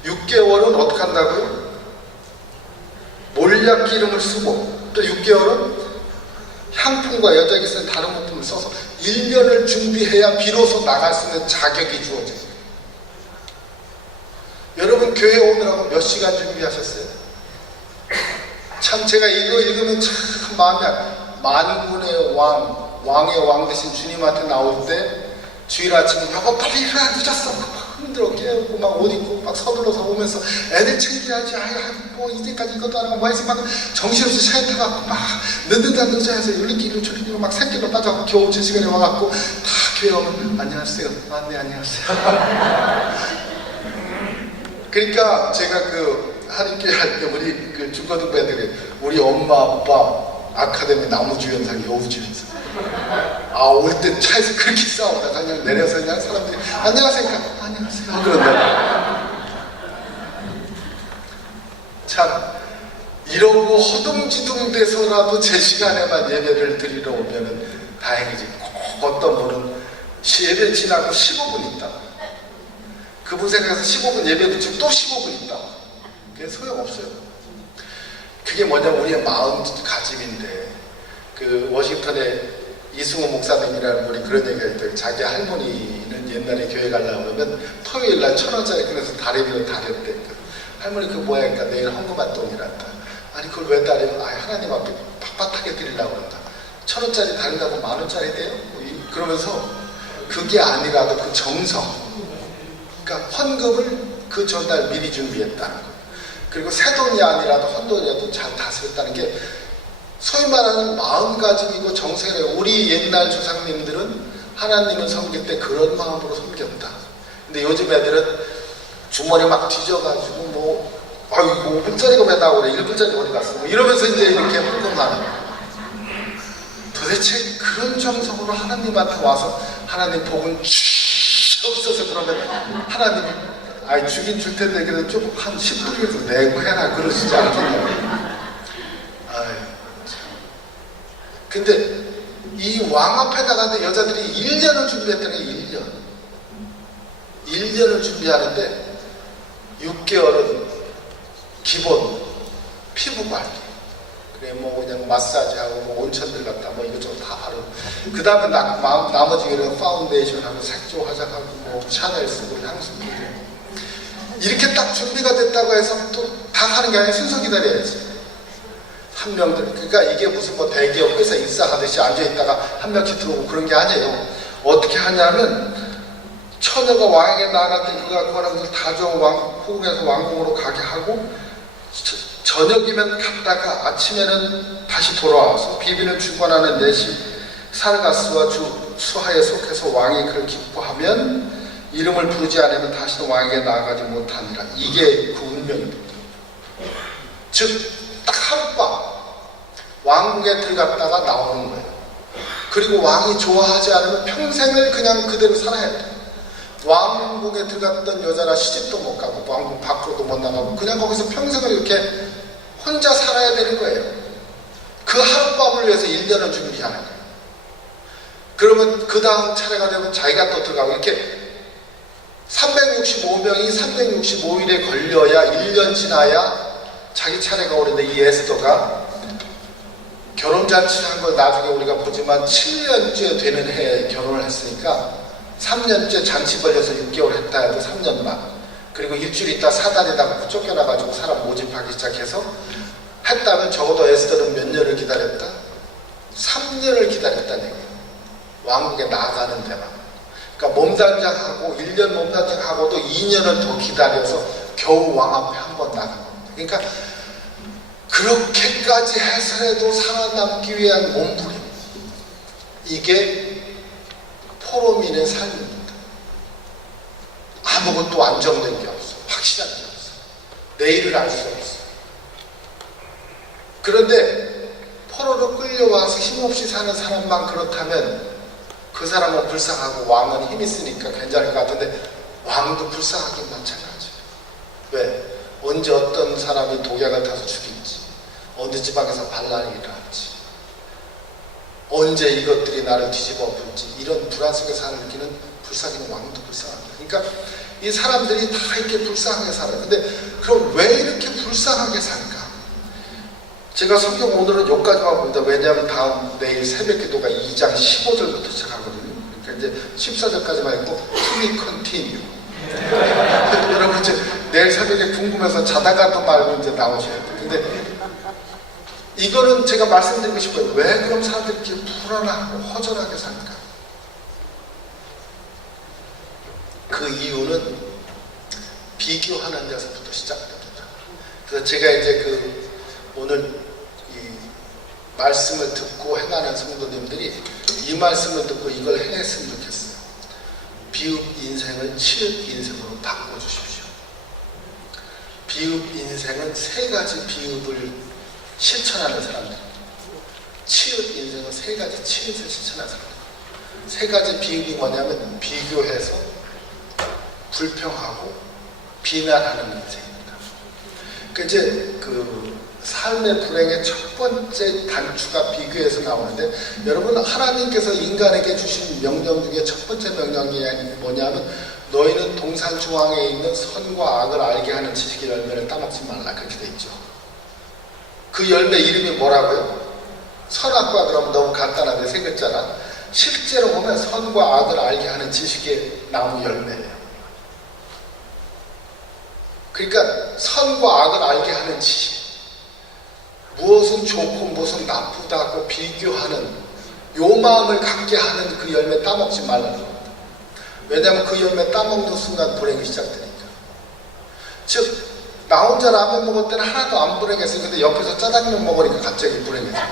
6개월은 어떻게 한다고요? 몰약 기름을 쓰고 또 6개월은 향품과 여자에게 쓰는 다른 물품을 써서 1년을 준비해야 비로소 나갈 수 있는 자격이 주어져요. 여러분 교회 오느라고 몇 시간 준비하셨어요? 참 제가 이거 읽으면 참 마음이 만군의 왕의 왕 되신 주님한테 나올 때 주일 아침에 여보 빨리 일어나 늦었어 막 흔들어 깨우고 막 옷 입고 막 서둘러서 오면서 애들 챙겨야지 뭐 이제까지 이것도 안 하고 뭐 해서 막 정신없이 차에 타갖고 막 늦어야 해서 일리끼리 저리끼리 막 새끼로 빠져갖고 겨우 제 시간에 와갖고 다 교회 오면 안녕하세요. 아, 네 안녕하세요. 그러니까 제가 그 한인교회 할 때 우리 그 중고등부 애들이 우리 엄마 아빠 아카데미 나무주연상 여우주연상 올 때 차에서 그렇게 싸우다가 그냥 내려서 그냥 사람들이 안녕하세요 안녕하세요 그런다. 참 이러고 허둥지둥 돼서라도 제 시간에만 예배를 드리러 오면은 다행이지. 꼭 어떤 분은 예배 지나고 15분 있다 그분 생각해서 15분 예배 드리고 또 15분 있다 그게 소용없어요. 그게 뭐냐면 우리의 마음가짐인데 그 워싱턴에 이승호 목사님이라는 분이 그런 얘기가 있더라고요. 자기 할머니는 옛날에 교회 가려고 그러면 토요일날 1,000원짜리 끊어서 다리비로 다렸대. 할머니 그거 뭐야? 그러니까 내일 헌금한 돈이란다. 아니 그걸 왜 다려요? 하나님 앞에 빳빳하게 드리려고 그런다. 1,000원짜리 다린다고 10,000원짜리 돼요? 그러면서 그게 아니라도 그 정성, 그러니까 헌금을 그 전날 미리 준비했다는 거. 그리고 새 돈이 아니라도 헌돈이라도 잘 다스렸다는 게 소위 말하는 마음가짐이고 정성이에요. 우리 옛날 조상님들은 하나님을 섬길 때 그런 마음으로 섬겼다. 근데 요즘 애들은 주머니 막 뒤져가지고 뭐 아이고 5분짜리가 왜 나오래 1분짜리 어디 갔어 뭐 이러면서 이제 이렇게 헌금하는. 도대체 그런 정성으로 하나님한테 와서 하나님 복은 없어서 그러면 하나님이 주긴 줄 텐데 그래도 좀 한 10분이라도 내고 해라 그러시지 않겠냐고. 근데 이 왕 앞에 나가는데 여자들이 1년을 준비했다는 게 1년을 준비하는데 6개월은 기본 피부 관리, 그래 뭐 그냥 마사지하고 뭐 온천들 갔다 뭐 이것저것 다 바르고 그 다음에 나머지 그냥 파운데이션하고 색조 화장하고 뭐 샤넬 쓰고 향수 뿌리고 이렇게 딱 준비가 됐다고 해서 또 다 하는 게 아니라 순서 기다려야지. 한 명들, 그러니까 이게 무슨 뭐 대기업 회사 입사하듯이 앉아있다가 한 명씩 들어오고 그런 게 아니에요. 어떻게 하냐면 처녀가 왕에게 나아갈 때 그가 구하는 것을 다 줘 호궁에서 왕궁으로 가게 하고 저녁이면 갔다가 아침에는 다시 돌아와서 비비는 주관하는 내시 사르가스와 주 수하에 속해서 왕이 그를 기뻐하면 이름을 부르지 않으면 다시는 왕에게 나아가지 못하니라. 이게 그 운명입니다. 즉 딱 하룻밤 왕궁에 들어갔다가 나오는 거예요. 그리고 왕이 좋아하지 않으면 평생을 그냥 그대로 살아야 돼요. 왕궁에 들어갔던 여자라 시집도 못 가고 왕궁 밖으로도 못 나가고 그냥 거기서 평생을 이렇게 혼자 살아야 되는 거예요. 그 하룻밤을 위해서 1년을 준비하는 거예요. 그러면 그 다음 차례가 되면 자기가 또 들어가고 이렇게 365명이 365일에 걸려야 1년 지나야 자기 차례가 오는데 이 에스더가 결혼잔치를 한 걸 나중에 우리가 보지만 7년째 되는 해에 결혼을 했으니까 3년째 잔치 벌려서 6개월 했다 해도 3년 만. 그리고 일주일 있다 사단에다가 쫓겨나가지고 사람 모집하기 시작해서 했다면 적어도 에스더는 몇 년을 기다렸다? 3년을 기다렸다는 얘기예요. 왕국에 나가는 데만. 그러니까 몸단장하고 1년 몸단장하고도 2년을 더 기다려서 겨우 왕 앞에 한 번 나간 겁니다. 그러니까 그렇게까지 해서라도 살아남기 위한 몸부림. 이게 포로민의 삶입니다. 아무것도 안정된 게 없어. 확실한 게 없어. 내일을 알 수 없어. 그런데 포로로 끌려와서 힘없이 사는 사람만 그렇다면 그 사람은 불쌍하고 왕은 힘이 있으니까 괜찮을 것 같은데 왕도 불쌍하긴 마찬가지예요. 왜? 언제 어떤 사람이 독약을 타서 죽일지, 어느 지방에서 반란이 일어날지, 언제 이것들이 나를 뒤집어 엎을지 이런 불안 속에 사는 느끼는 불쌍한 왕도 불쌍합니다. 그러니까 이 사람들이 다 이렇게 불쌍하게 살아요. 근데 그럼 왜 이렇게 불쌍하게 살까? 제가 성경 오늘은 여기까지만 봅니다. 왜냐하면 내일 새벽 기도가 2장 15절부터 시작하거든요. 그러니까 이제 14절까지만 있고 to be continue. 여러분 이제 내일 새벽에 궁금해서 자다가도 말고 이제 나오셔야 돼요. 근데 이거는 제가 말씀드리고 싶어요. 왜 그럼 사람들이 이렇게 불안하고 허전하게 살까? 그 이유는 비교하는 데서부터 시작됩니다. 그래서 제가 이제 오늘 이 말씀을 듣고 행하는 성도님들이 이 말씀을 듣고 이걸 행했으면 좋겠어요. 비읍 인생을 치읍 인생으로 바꿔주십시오. 비읍 인생은 세 가지 비읍을 실천하는 사람들, 치읍 인생은 세 가지 치읍을 실천하는 사람들. 세 가지 비읍이 뭐냐면 비교해서 불평하고 비난하는 인생입니다. 그 이제 삶의 불행의 첫 번째 단추가 비교에서 나오는데, 여러분, 하나님께서 인간에게 주신 명령 중에 첫 번째 명령이 뭐냐면 너희는 동산 중앙에 있는 선과 악을 알게 하는 지식의 열매를 따먹지 말라, 그렇게 돼 있죠. 그 열매 이름이 뭐라고요? 선악과. 그러면 너무 간단한데 세 글자라. 실제로 보면 선과 악을 알게 하는 지식의 나무 열매예요. 그러니까 선과 악을 알게 하는 지식, 무엇은 좋고 무엇은 나쁘다고 비교하는 요 마음을 갖게 하는 그 열매 따먹지 말라는 겁니다. 왜냐하면 그 열매 따먹는 순간 불행이 시작되니까. 즉 나 혼자 라면 먹을 때는 하나도 안 불행했어요. 근데 옆에서 짜장면 먹으니까 갑자기 불행해져요.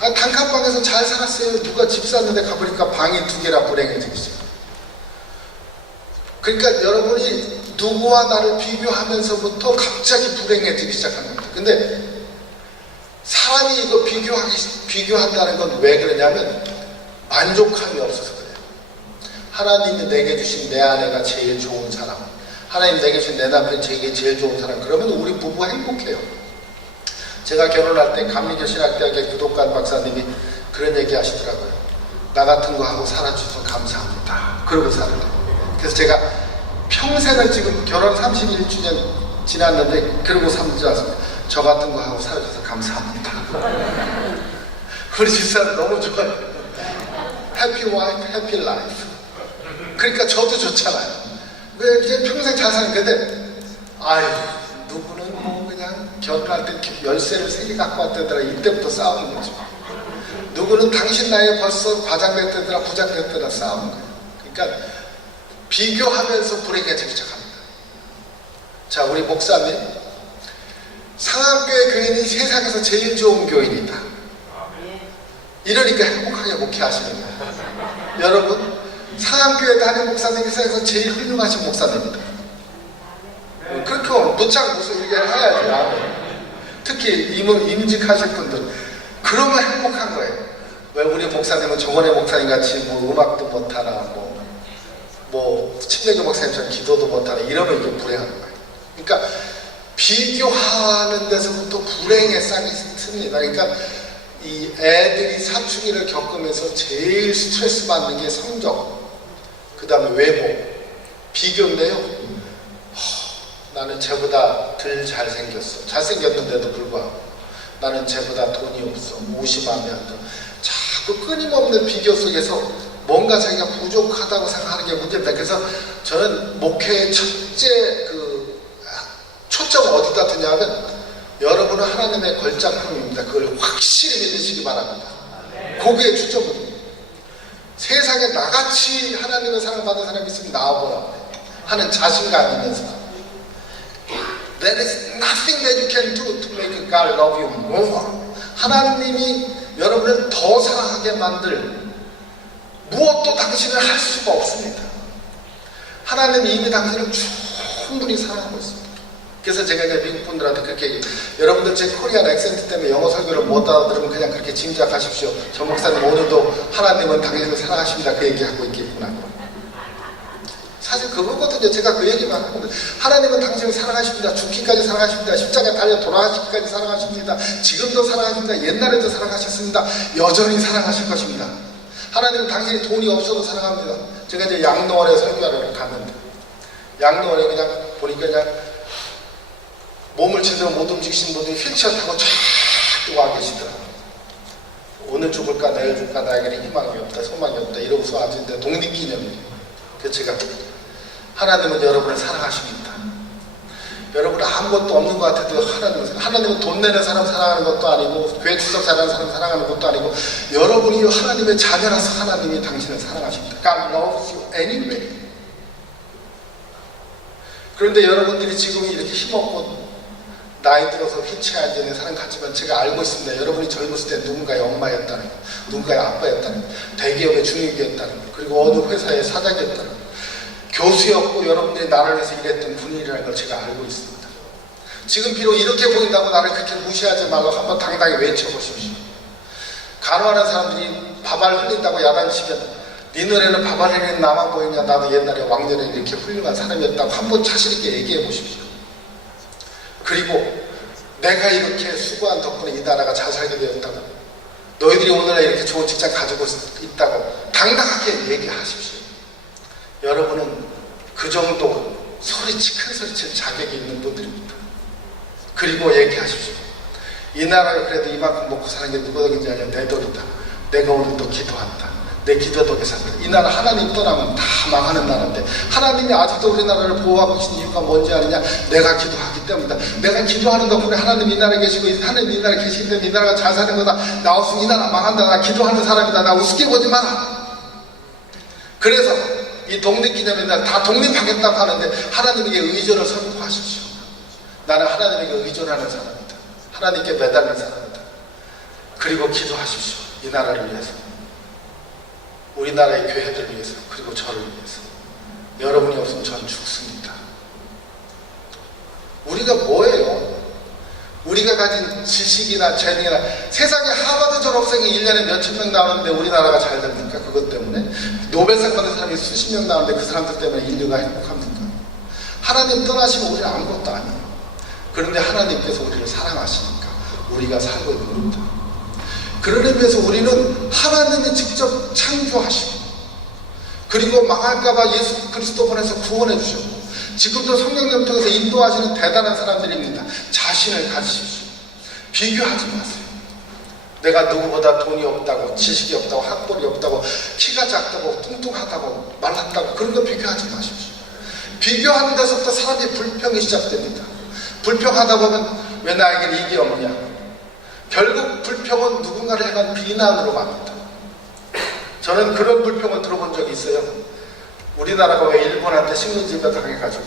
단칸방에서 잘 살았어요. 누가 집 샀는데 가보니까 방이 2개라 불행해지기 시작해요. 그러니까 여러분이 누구와 나를 비교하면서부터 갑자기 불행해지기 시작한 겁니다. 근데 사람이 이거 비교한다는 건 왜 그러냐면 만족함이 없어서 그래요. 하나님이 내게 주신 내 아내가 제일 좋은 사람, 하나님 내게 주신 내 남편이 제일 좋은 사람, 그러면 우리 부부 행복해요. 제가 결혼할 때 감리교 신학대학의 구독관 박사님이 그런 얘기 하시더라고요. 나 같은 거 하고 살아주셔서 감사합니다. 그러고 살아요. 그래서 제가 평생을 지금 결혼 31주년 지났는데 그러고 살지 않습니다. 저 같은 거 하고 살아주셔서 감사합니다. 우리 집사람 너무 좋아요. 해피 와이프, 해피 라이프. 그러니까 저도 좋잖아요. 왜 이렇게 평생 잘 사는데, 아유, 누구는 뭐 그냥 결혼할 때 열쇠를 3개 갖고 왔다더라. 이때부터 싸우는 거죠. 누구는 당신 나이에 벌써 과장 됐다더라, 부장 됐다더라 싸우는 거예요. 그러니까 비교하면서 불행해지기 시작합니다. 자, 우리 목사님, 상암교회 교인이 세상에서 제일 좋은 교인이다. 이러니까 행복하게 목회하시는 거예요. 여러분, 상암교회 다니는 목사님이 세상에서 제일 훌륭하신 목사님입니다. 그렇게 무창 무슨 이렇게 해야지. 특히 임직하실 분들, 그러면 행복한 거예요. 왜 우리 목사님은 정원의 목사님 같이 뭐 음악도 못하나, 뭐 침례교 목사님처럼 기도도 못하나, 이러면 이게 불행한 거예요. 그러니까 비교하는 데서부터 불행의 싹이 씁니다. 그러니까 이 애들이 사춘기를 겪으면서 제일 스트레스 받는 게 성적, 그 다음에 외모, 비교인데요. 나는 쟤보다 덜 잘생겼어. 잘생겼는데도 불구하고 나는 쟤보다 돈이 없어. 옷이 마음에 안 들어. 자꾸 끊임없는 비교 속에서 뭔가 자기가 부족하다고 생각하는 게 문제입니다. 그래서 저는 목회의 첫째 초점을 어디다 두냐면, 여러분은 하나님의 걸작품입니다. 그걸 확실히 믿으시기 바랍니다. 거기에 초점을. 세상에 나같이 하나님의 사랑받는 사람이 있으면 나와보라 하는 자신감 있는 사람. There is nothing that you can do to make God love you more. 하나님이 여러분을 더 사랑하게 만들 무엇도 당신을 할 수가 없습니다. 하나님이 이미 당신을 충분히 사랑하고 있습니다. 그래서 제가 미국 분들한테 그렇게 얘기해요. 여러분들 제 코리안 액센트 때문에 영어 설교를 못 알아들으면 그냥 그렇게 짐작하십시오. 저 목사님 오늘도 하나님은 당신을 사랑하십니다. 그 얘기하고 있겠구나. 사실 그거거든요. 제가 그 얘기만 하는 겁니다. 하나님은 당신을 사랑하십니다. 죽기까지 사랑하십니다. 십자가에 달려 돌아가시기까지 사랑하십니다. 지금도 사랑하십니다. 옛날에도 사랑하셨습니다. 여전히 사랑하실 것입니다. 하나님은 당신이 돈이 없어도 사랑합니다. 제가 이제 양로원에 설교하러 갔는데, 양로원에 그냥 보니까 그냥 몸을 제대로 못 움직이신 분들이 휠체어 타고 쫙 와 계시더라고요. 오늘 죽을까 내일 죽을까 나에게는 희망이 없다, 소망이 없다, 이러고서 앉은데 독립기념이에요. 그래서 제가, 하나님은 여러분을 사랑하십니다. 여러분 아무것도 없는 것 같아도 하나님은 돈 내는 사람 사랑하는 것도 아니고 교회 출석 잘하는 사람 사랑하는 것도 아니고, 여러분이 하나님의 자녀라서 하나님이 당신을 사랑하십니다. God loves you anyway. 그런데 여러분들이 지금 이렇게 힘없고 나이 들어서 휠체어에 앉아있는 사람 같지만 제가 알고 있습니다. 여러분이 젊었을 때 누군가의 엄마였다는 거, 누군가의 아빠였다는 거, 대기업의 중위기였다는 거, 그리고 어느 회사의 사장이었다는 거, 교수였고 여러분들이 나를 위해서 일했던 분이라는 걸 제가 알고 있습니다. 지금 비록 이렇게 보인다고 나를 그렇게 무시하지 말고 한번 당당히 외쳐보십시오. 간호하는 사람들이 밥알 흘린다고 야단치면 네 노래는 밥알 흘리는 나만 보이냐, 나도 옛날에 왕년에 이렇게 훌륭한 사람이었다고 한번 자신있게 얘기해 보십시오. 그리고 내가 이렇게 수고한 덕분에 이 나라가 잘 살게 되었다고, 너희들이 오늘날 이렇게 좋은 직장 가지고 있다고 당당하게 얘기하십시오. 여러분은 그 정도 큰 소리칠 자격이 있는 분들입니다. 그리고 얘기하십시오. 이 나라가 그래도 이만큼 먹고 사는 게 누구 덕인지 아냐? 내 덕이다. 내가 오늘도 기도한다. 내 기도 덕에 산다. 이 나라 하나님 떠나면 다 망하는 나라인데 하나님이 아직도 우리나라를 보호하고 계신 이유가 뭔지 아느냐? 내가 기도하기 때문이다. 내가 기도하는 덕분에 하나님 이 나라에 계시고 하나님 이 나라에 계시기 때문에 이 나라가 잘 사는 거다. 나 없으면 이 나라 망한다. 나 기도하는 사람이다. 나 우습게 보지 마라. 그래서 이 독립기념일날 다 독립하겠다고 하는데 하나님에게 의존을 선포하십시오. 나는 하나님에게 의존하는 사람이다. 하나님께 매달린 사람이다. 그리고 기도하십시오. 이 나라를 위해서, 우리나라의 교회들을 위해서, 그리고 저를 위해서. 여러분이 없으면 전 죽습니다. 우리가 뭐예요? 우리가 가진 지식이나 재능이나, 세상에 하버드 졸업생이 1년에 몇천 명 나오는데 우리나라가 잘 됩니까? 그것 때문에? 노벨상 받은 사람이 수십 명 나오는데 그 사람들 때문에 인류가 행복합니까? 하나님 떠나시면 우리는 아무것도 아니에요. 그런데 하나님께서 우리를 사랑하시니까 우리가 살고 있는 겁니다. 그런 의미에서 우리는 하나님이 직접 창조하시고, 그리고 망할까봐 예수 그리스도 보내서 구원해 주셨고, 지금도 성령님 통해서 인도하시는 대단한 사람들입니다. 자신을 가지십시오. 비교하지 마세요. 내가 누구보다 돈이 없다고, 지식이 없다고, 학벌이 없다고, 키가 작다고, 뚱뚱하다고, 말랐다고, 그런 거 비교하지 마십시오. 비교하는 데서부터 사람의 불평이 시작됩니다. 불평하다 보면 왜 나에게는 이게 없냐? 결국 불평은 누군가를 향한 비난으로 갑니다. 저는 그런 불평을 들어본 적이 있어요. 우리나라가 왜 일본한테 식민지가 당해가지고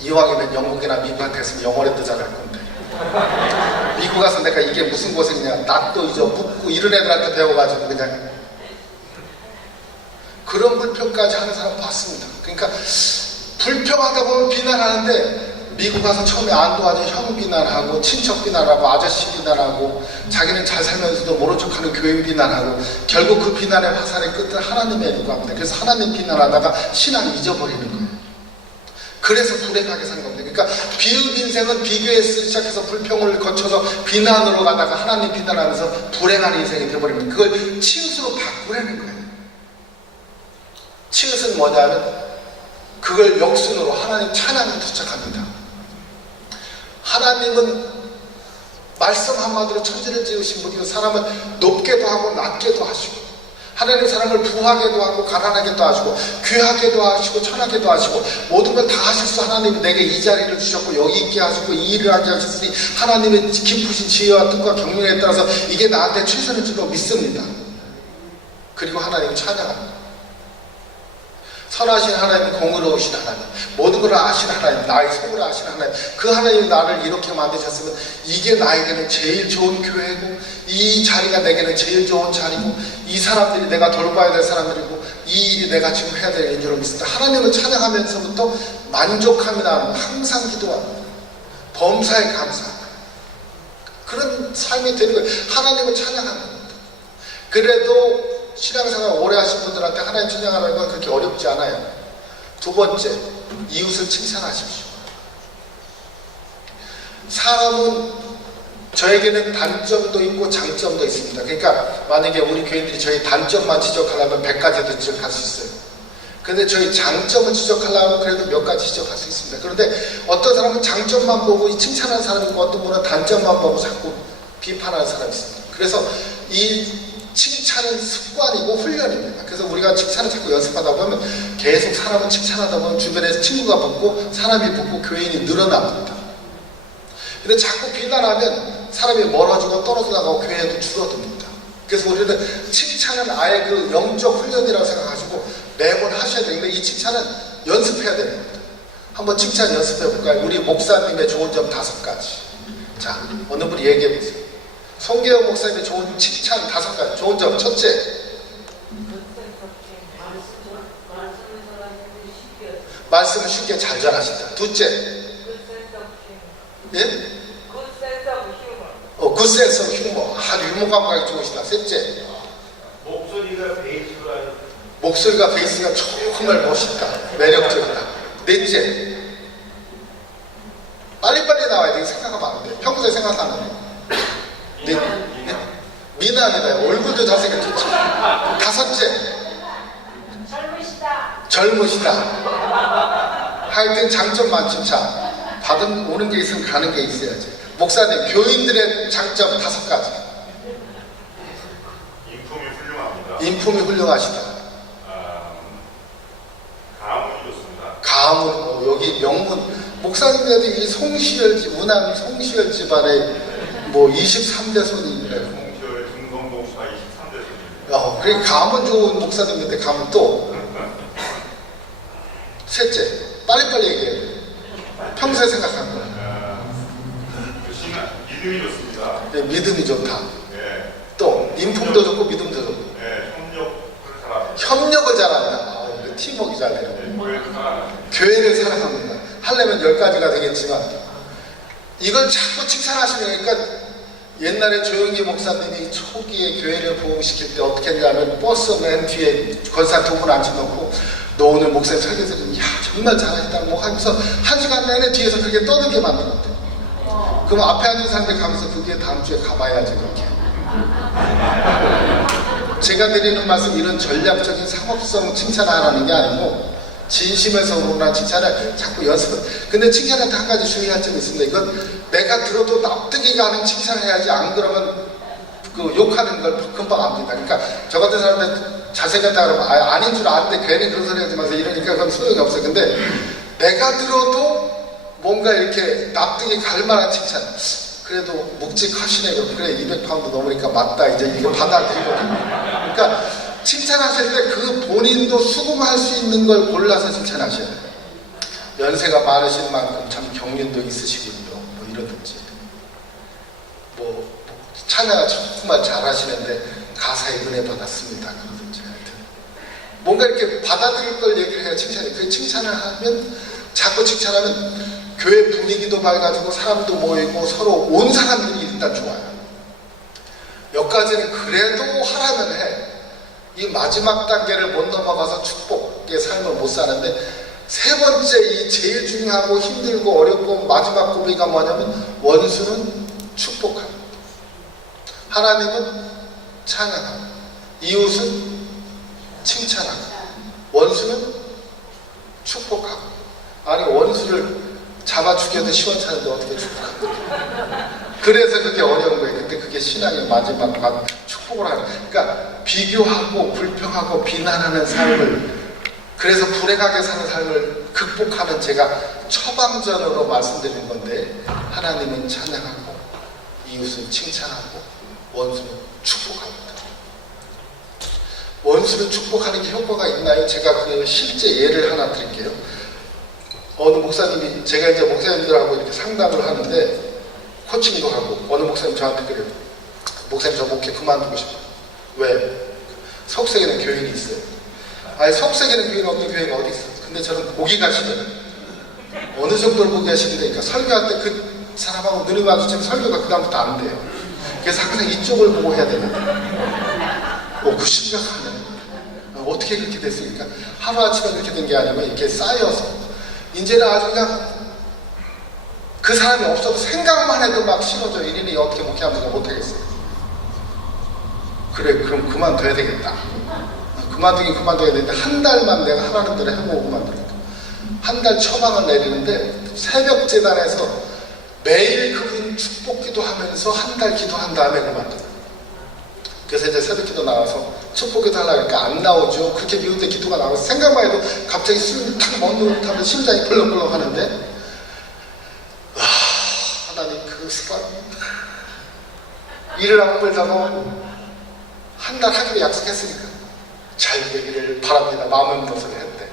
이왕이면 영국이나 미국한테 했으면 영어라도 잘할 건데 미국 가서 내가 이게 무슨 고생이냐, 낫도 잊어 묻고 이런 애들한테 배워가지고 그냥 그런 불평까지 하는 사람 봤습니다. 그러니까 불평하다 보면 비난하는데 미국 가서 처음에 안 도와준 형 비난하고, 친척 비난하고, 아저씨 비난하고, 자기는 잘 살면서도 모른 척하는 교인 비난하고, 결국 그 비난의 화살의 끝은 하나님의 일과입니다. 그래서 하나님 비난하다가 신앙 잊어버리는 거예요. 그래서 불행하게 사는 겁니다. 그러니까 비읍 인생은 비교에서 시작해서 불평을 거쳐서 비난으로 가다가 하나님 비난하면서 불행한 인생이 되어버립니다. 그걸 치읓으로 바꾸라는 거예요. 치읓은 뭐냐면 그걸 역순으로 하나님 찬양에 도착합니다. 하나님은 말씀 한마디로 천지를 지으신 분이고 사람을 높게도 하고 낮게도 하시고, 하나님 사람을 부하게도 하고 가난하게도 하시고 귀하게도 하시고 천하게도 하시고 모든 걸 다 하실 수 하나님이 내게 이 자리를 주셨고 여기 있게 하시고 이 일을 하게 하셨으니 하나님의 깊으신 지혜와 뜻과 경륜에 따라서 이게 나한테 최선일 줄로 믿습니다. 그리고 하나님 찬양합니다. 선하신 하나님, 공의로우신 하나님, 모든 걸 아시는 하나님, 나의 속을 아시는 하나님, 그 하나님이 나를 이렇게 만드셨으면 이게 나에게는 제일 좋은 교회고, 이 자리가 내게는 제일 좋은 자리고, 이 사람들이 내가 돌봐야 될 사람들이고, 이 일이 내가 지금 해야 될 일으로 믿습니다. 하나님을 찬양하면서부터 만족함이 나는 항상 기도합니다. 범사에 감사합니다. 그런 삶이 되는 거예요. 하나님을 찬양하는 겁니다. 그래도 신앙생활 오래 하신 분들한테 하나님 찬양하는 건 그렇게 어렵지 않아요. 두 번째, 이웃을 칭찬하십시오. 사람은 저에게는 단점도 있고 장점도 있습니다. 그러니까 만약에 우리 교인들이 저희 단점만 지적하려면 100가지도 지적할 수 있어요. 그런데 저희 장점을 지적하려면 그래도 몇 가지 지적할 수 있습니다. 그런데 어떤 사람은 장점만 보고 칭찬하는 사람이 있고, 어떤 분은 단점만 보고 자꾸 비판하는 사람이 있습니다. 그래서 이 칭찬은 습관이고 훈련입니다. 그래서 우리가 칭찬을 자꾸 연습하다 보면 계속 사람은 칭찬하다 보면 주변에서 친구가 붙고 사람이 붙고 교인이 늘어납니다. 근데 자꾸 비난하면 사람이 멀어지고 떨어져 나가고 교회도 줄어듭니다. 그래서 우리는 칭찬은 아예 그 영적 훈련이라고 생각하시고 매번 하셔야 되는데, 이 칭찬은 연습해야 됩니다. 한번 칭찬 연습해 볼까요? 우리 목사님의 좋은 점 5가지. 자, 어느 분이 얘기해 보세요. 송계영 목사님의 좋은 칭찬 5가지. 좋은 점 첫째, 말씀을 쉽게 잘 전하신다. 둘째, 예? 굿 센스 오브 휴머. 아주 유머 감각이 좋으시다. 셋째, 목소리가 베이스가 정말 멋있다. 매력적이다. 넷째, 빨리빨리 나와야 돼. 생각하면 안 돼. 평소에 생각하는 애. 미남이다. 얼굴도 잘생겼지. 다섯째, 젊으시다. 하여튼 장점 만점. 자, 오는 게 있으면 가는 게 있어야지. 목사님, 교인들의 장점 5가지. 인품이 훌륭합니다. 인품이 훌륭하시다. 가문이 좋습니다. 가문, 여기 명문. 목사님들도 이 우남 송시열 집안의 뭐 23대 손님이래요. 송시열, 김성동 씨가 23대 손님. 그러니까 가문 좋은 목사님인데 가문 또. 셋째, 빨리빨리 얘기해야 돼. 평소에 생각한 거야. 믿음이 좋습니다. 네, 믿음이 좋다. 네. 또 인품도 좋고 믿음도 좋고. 네, 협력을 잘합니다. 협력을 잘한다. 이거 팀워크 잘 되는 거예요. 교회를 사랑합니다. 교회를 사랑합니다. 하려면 10가지가 되겠지만 이걸 자꾸 칭찬하시면, 그러니까 옛날에 조영기 목사님이 초기에 교회를 부흥시킬 때 어떻게 했냐면 버스 맨 뒤에 권사 2분 앉혀놓고 너 오늘 목사님 설교 들으면 야 정말 잘하셨다 뭐 하면서 1시간 내내 뒤에서 그렇게 떠들게 만들었대. 그럼 앞에 앉은 사람들 가면서 그게 다음 주에 가봐야지 그렇게. 제가 드리는 말씀 이런 전략적인 상업성 칭찬하라는 게 아니고 진심에서 오나 칭찬을 자꾸 연습을. 근데 칭찬할 때 한 가지 주의할 점이 있습니다. 이건 내가 들어도 납득이 가는 칭찬을 해야지, 안 그러면 그 욕하는 걸 금방 압니다. 그러니까 저 같은 사람들 잘생겼다 그러면 아닌 줄 아는데 괜히 그런 소리 하지 마세요 이러니까 그건 소용이 없어요. 근데 내가 들어도 뭔가 이렇게 납득이 갈 만한 칭찬. 그래도 묵직하시네요. 그래 200파운드 넘으니까 맞다. 이제 이거 받아들이거든요. 그러니까 칭찬하실 때 그 본인도 수긍할 수 있는 걸 골라서 칭찬하셔야 돼요. 연세가 많으신 만큼 참 경륜도 있으시군요. 뭐 이러든지. 뭐 찬양을 정말 잘하시는데 가사에 은혜 받았습니다. 그러든지 하여튼. 뭔가 이렇게 받아들일 걸 얘기를 해야 칭찬이. 그 칭찬을 하면, 자꾸 칭찬하면 교회 분위기도 밝아지고 사람도 모이고 서로 온 사람들이 일단 좋아요. 여기까지는 그래도 하라면 해. 이 마지막 단계를 못 넘어가서 축복의 삶을 못 사는데, 세 번째 이 제일 중요하고 힘들고 어렵고 마지막 고비가 뭐냐면 원수는 축복하고 하나님은 찬양하고 이웃은 칭찬하고 원수는 축복하고. 아니 원수를 잡아 죽여도 시원찮은데 어떻게 축복합니까? 그래서 그게 어려운 거예요. 근데 그게 신앙의 마지막 축복을 하는. 그러니까 비교하고 불평하고 비난하는 삶을, 그래서 불행하게 사는 삶을 극복하는 제가 처방전으로 말씀드리는 건데, 하나님은 찬양하고 이웃은 칭찬하고 원수는 축복합니다. 원수를 축복하는 게 효과가 있나요? 제가 그 실제 예를 하나 드릴게요. 어느 목사님이, 제가 이제 목사님들하고 이렇게 상담을 하는데 코칭도 하고, 어느 목사님 저한테 그래요. 목사님 저 목회 그만두고 싶어요. 왜? 석색에는 교인이 있어요. 아니 석색에는 교인 없는 교회가 어디 있어? 근데 저는 보기가 싫어요. 어느 정도로 보기가 싫으니까 설교할 때 그 사람하고 눈이 마주치면 설교가 그다음부터 안 돼요. 그래서 항상 이쪽을 보고 해야 되는데 그 심각하네. 어떻게 그렇게 됐습니까? 하루아침에 그렇게 된 게 아니고 이렇게 쌓여서 이제는 아주 그냥 그 사람이 없어도 생각만 해도 막 싫어져. 이러니 어떻게 목회하면서 못하겠어요. 그래 그럼 그만둬야 되겠다. 그만두긴 그만둬야 되는데 한 달만 내가 하라는 대로 해보고 그만두니까 한 달 처방을 내리는데 새벽 재단에서 매일 그분 축복 기도하면서 한 달 기도한 다음에 그만둬요. 그래서 이제 새벽 기도 나와서 축복 기도 하려니까 안 나오죠. 그렇게 미운데 기도가 나와서 생각만 해도 갑자기 숨이 탁 멎는 듯하면 심장이 벌렁벌렁 하는데, 하나님 그 사람 일을 안 벌다고 한 달 하기로 약속했으니까 잘 되기를 바랍니다. 마음의 모습을 했대.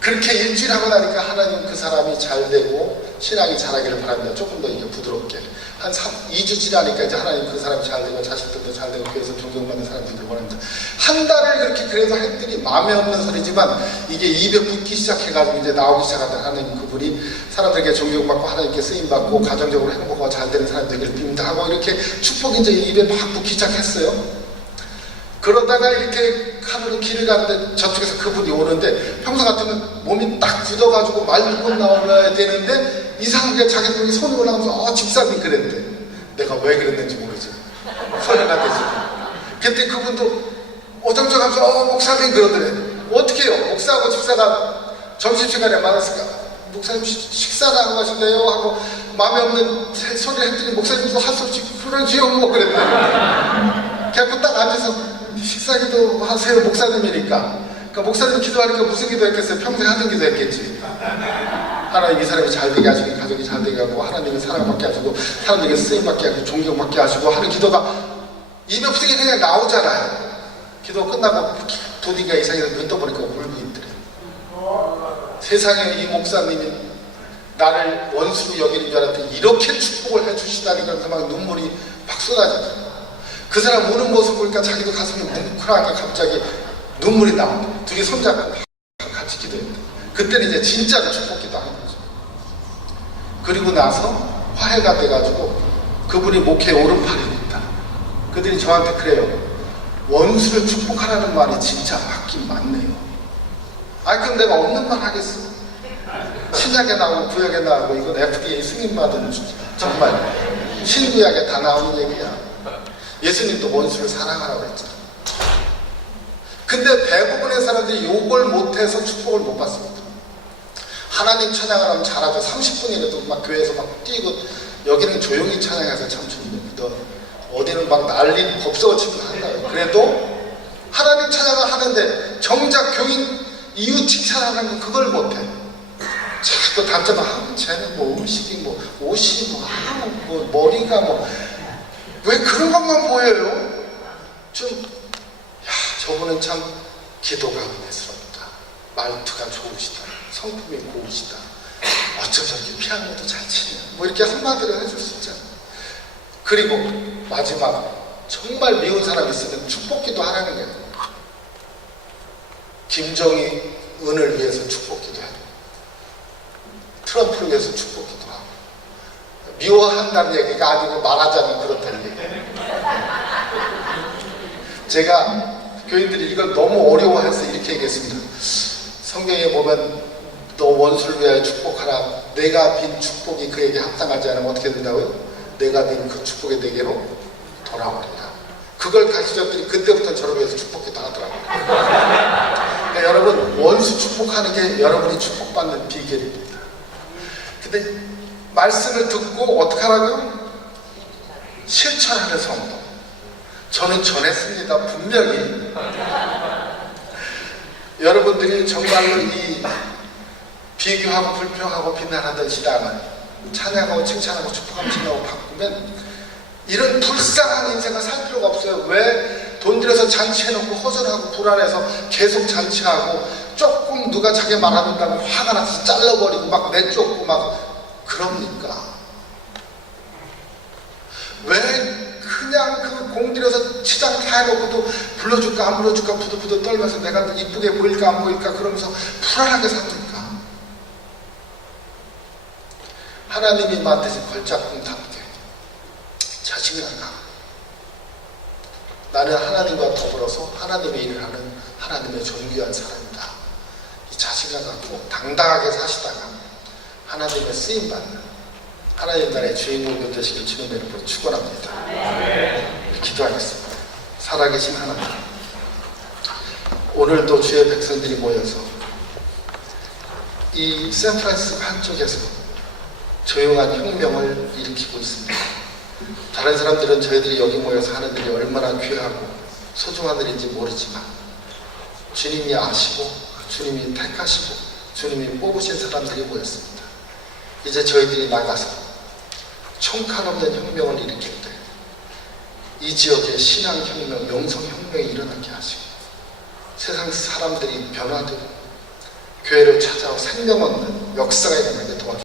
그렇게 일주일 하고 나니까 하나님 그 사람이 잘 되고 신앙이 자라기를 바랍니다. 조금 더 이게 부드럽게. 한 2주 지나니까 이제 하나님 그 사람이 잘 되고 자식들도 잘 되고 교회에서 존경받는 사람들이 원합니다. 한 달을 그렇게 그래도 했더니 마음에 없는 소리지만 이게 입에 붙기 시작해가지고 이제 나오기 시작하다 하나님 그분이 사람들에게 존경받고 하나님께 쓰임받고 가정적으로 행복하고 잘 되는 사람 되기를 빕니다 하고 이렇게 축복이 이제 입에 막 붙기 시작했어요. 그러다가 이렇게 하루는 길을 가는데 저쪽에서 그분이 오는데 평소 같으면 몸이 딱 굳어가지고 말리고 나와야 되는데 이상하게 자기들이 손이 올라가면서 집사님이 그랬대. 내가 왜 그랬는지 모르지. 소리가 되지. 그때 그분도 어정쩡하면서 목사님 그러더래. 어떻게 해요? 목사하고 집사가 점심시간에 만났으니까 목사님 식사나 하고 가실래요? 하고 마음에 없는 소리를 했더니 목사님도 할 수 없이 그러지요 뭐 그랬대. 그래갖고 딱 앉아서 식사기도 하세요. 목사님이니까. 그러니까 목사님 기도하니까 무슨 기도했겠어요? 평생 하던 기도했겠지. 하나님 이 사람이 잘 되게 하시고 가족이 잘 되게 하고 하나님의 사랑받게 하시고 사람들에게 쓰임받게 하시고 존경받게 하시고 하는 기도가 입에 없이 그냥 나오잖아요. 기도 끝나고 부디가 이상해서 눈 떠보니까 울고 있더래. 세상에 이 목사님이 나를 원수로 여기는 줄 알았더니 이렇게 축복을 해주시다니 그래서 막 눈물이 막 쏟아지더라. 그 사람 우는 모습 보니까 자기도 가슴이 뭉클하게 갑자기 눈물이 나온다. 둘이 손잡고 같이 기도했다. 그때는 이제 진짜로 축복 기도하는 거죠. 그리고 나서 화해가 돼가지고 그분이 목회 오른팔이 됐다. 그들이 저한테 그래요. 원수를 축복하라는 말이 진짜 맞긴 맞네요. 아니 그럼 내가 없는 말 하겠어. 신약에 나오고 구약에 나오고 이건 FDA 승인받은 정말 신구약에 다 나오는 얘기야. 예수님도 원수를 사랑하라고 했잖아요. 근데 대부분의 사람들이 욕을 못해서 축복을 못 받습니다. 하나님 찬양을 하면 잘하죠. 30분이라도 막 교회에서 막 뛰고 여기는 조용히 찬양해서 참 좋습니다. 어디는 막 난리 법석치고 한다요. 그래도 하나님 찬양을 하는데 정작 교인 이웃 칭찬하는 거 그걸 못해. 자꾸 단점은 쟤는 뭐 음식이 뭐 옷이 뭐 머리가 뭐 왜 그런 것만 보여요? 좀, 저분은 참 기도가 은혜스럽다. 말투가 좋으시다. 성품이 고우시다. 어쩜 저렇게 피아노도 잘 치냐. 뭐 이렇게 한마디로 해줄 수 있잖아. 그리고 마지막, 정말 미운 사람이 있으면 축복기도 하라는 거예요. 김정희 은을 위해서 축복기도 해요. 트럼프를 위해서 축복기도 하고. 미워한다는 얘기가 아니고 말하자면 그렇다는 얘기예요. 제가 교인들이 이걸 너무 어려워해서 이렇게 얘기했습니다. 성경에 보면 너 원수를 위하여 축복하라. 내가 빈 축복이 그에게 합당하지 않으면 어떻게 된다고요? 내가 빈 그 축복의 내게로 돌아오리라. 그걸 가르쳐줬더니 그때부터 저를 위해서 축복기도 하더라고요. 그러니까 여러분 원수 축복하는 게 여러분이 축복받는 비결입니다. 근데 말씀을 듣고 어떻게 하라고요? 실천하는 성도. 저는 전했습니다. 분명히. 여러분들이 정말로 이 비교하고 불평하고 비난하던 시당을 찬양하고 칭찬하고 축복하고 칭찬하고 바꾸면 이런 불쌍한 인생을 살 필요가 없어요. 왜? 돈 들여서 잔치해놓고 허전하고 불안해서 계속 잔치하고 조금 누가 자기 말하는다고 화가 나서 잘라버리고 막 내쫓고 막 그럽니까? 왜 그냥 그 공들여서 치장 다 해놓고도 불러줄까 안 불러줄까 부들부들 떨면서 내가 이쁘게 보일까 안 보일까 그러면서 불안하게 삽니까? 하나님이 만드신 걸작품답게 자신을 갖고 나는 하나님과 더불어서 하나님의 일을 하는 하나님의 존귀한 사람이다. 이 자신을 갖고 당당하게 사시다가 하나님의 쓰임받는 하나님 나라의 주인공이 되시길 주님의 이름으로 축원합니다. 기도하겠습니다. 살아계신 하나님, 오늘도 주의 백성들이 모여서 이 샌프란시스코 한쪽에서 조용한 혁명을 일으키고 있습니다. 다른 사람들은 저희들이 여기 모여서 하는 일이 얼마나 귀하고 소중한 일인지 모르지만 주님이 아시고 주님이 택하시고 주님이 뽑으신 사람들이 모였습니다. 이제 저희들이 나가서 총칼 없는 혁명을 일으킬 때 이 지역에 신앙혁명, 영성혁명이 일어나게 하시고 세상 사람들이 변화되고 교회를 찾아와 생명 얻는 역사가 있는 거예요.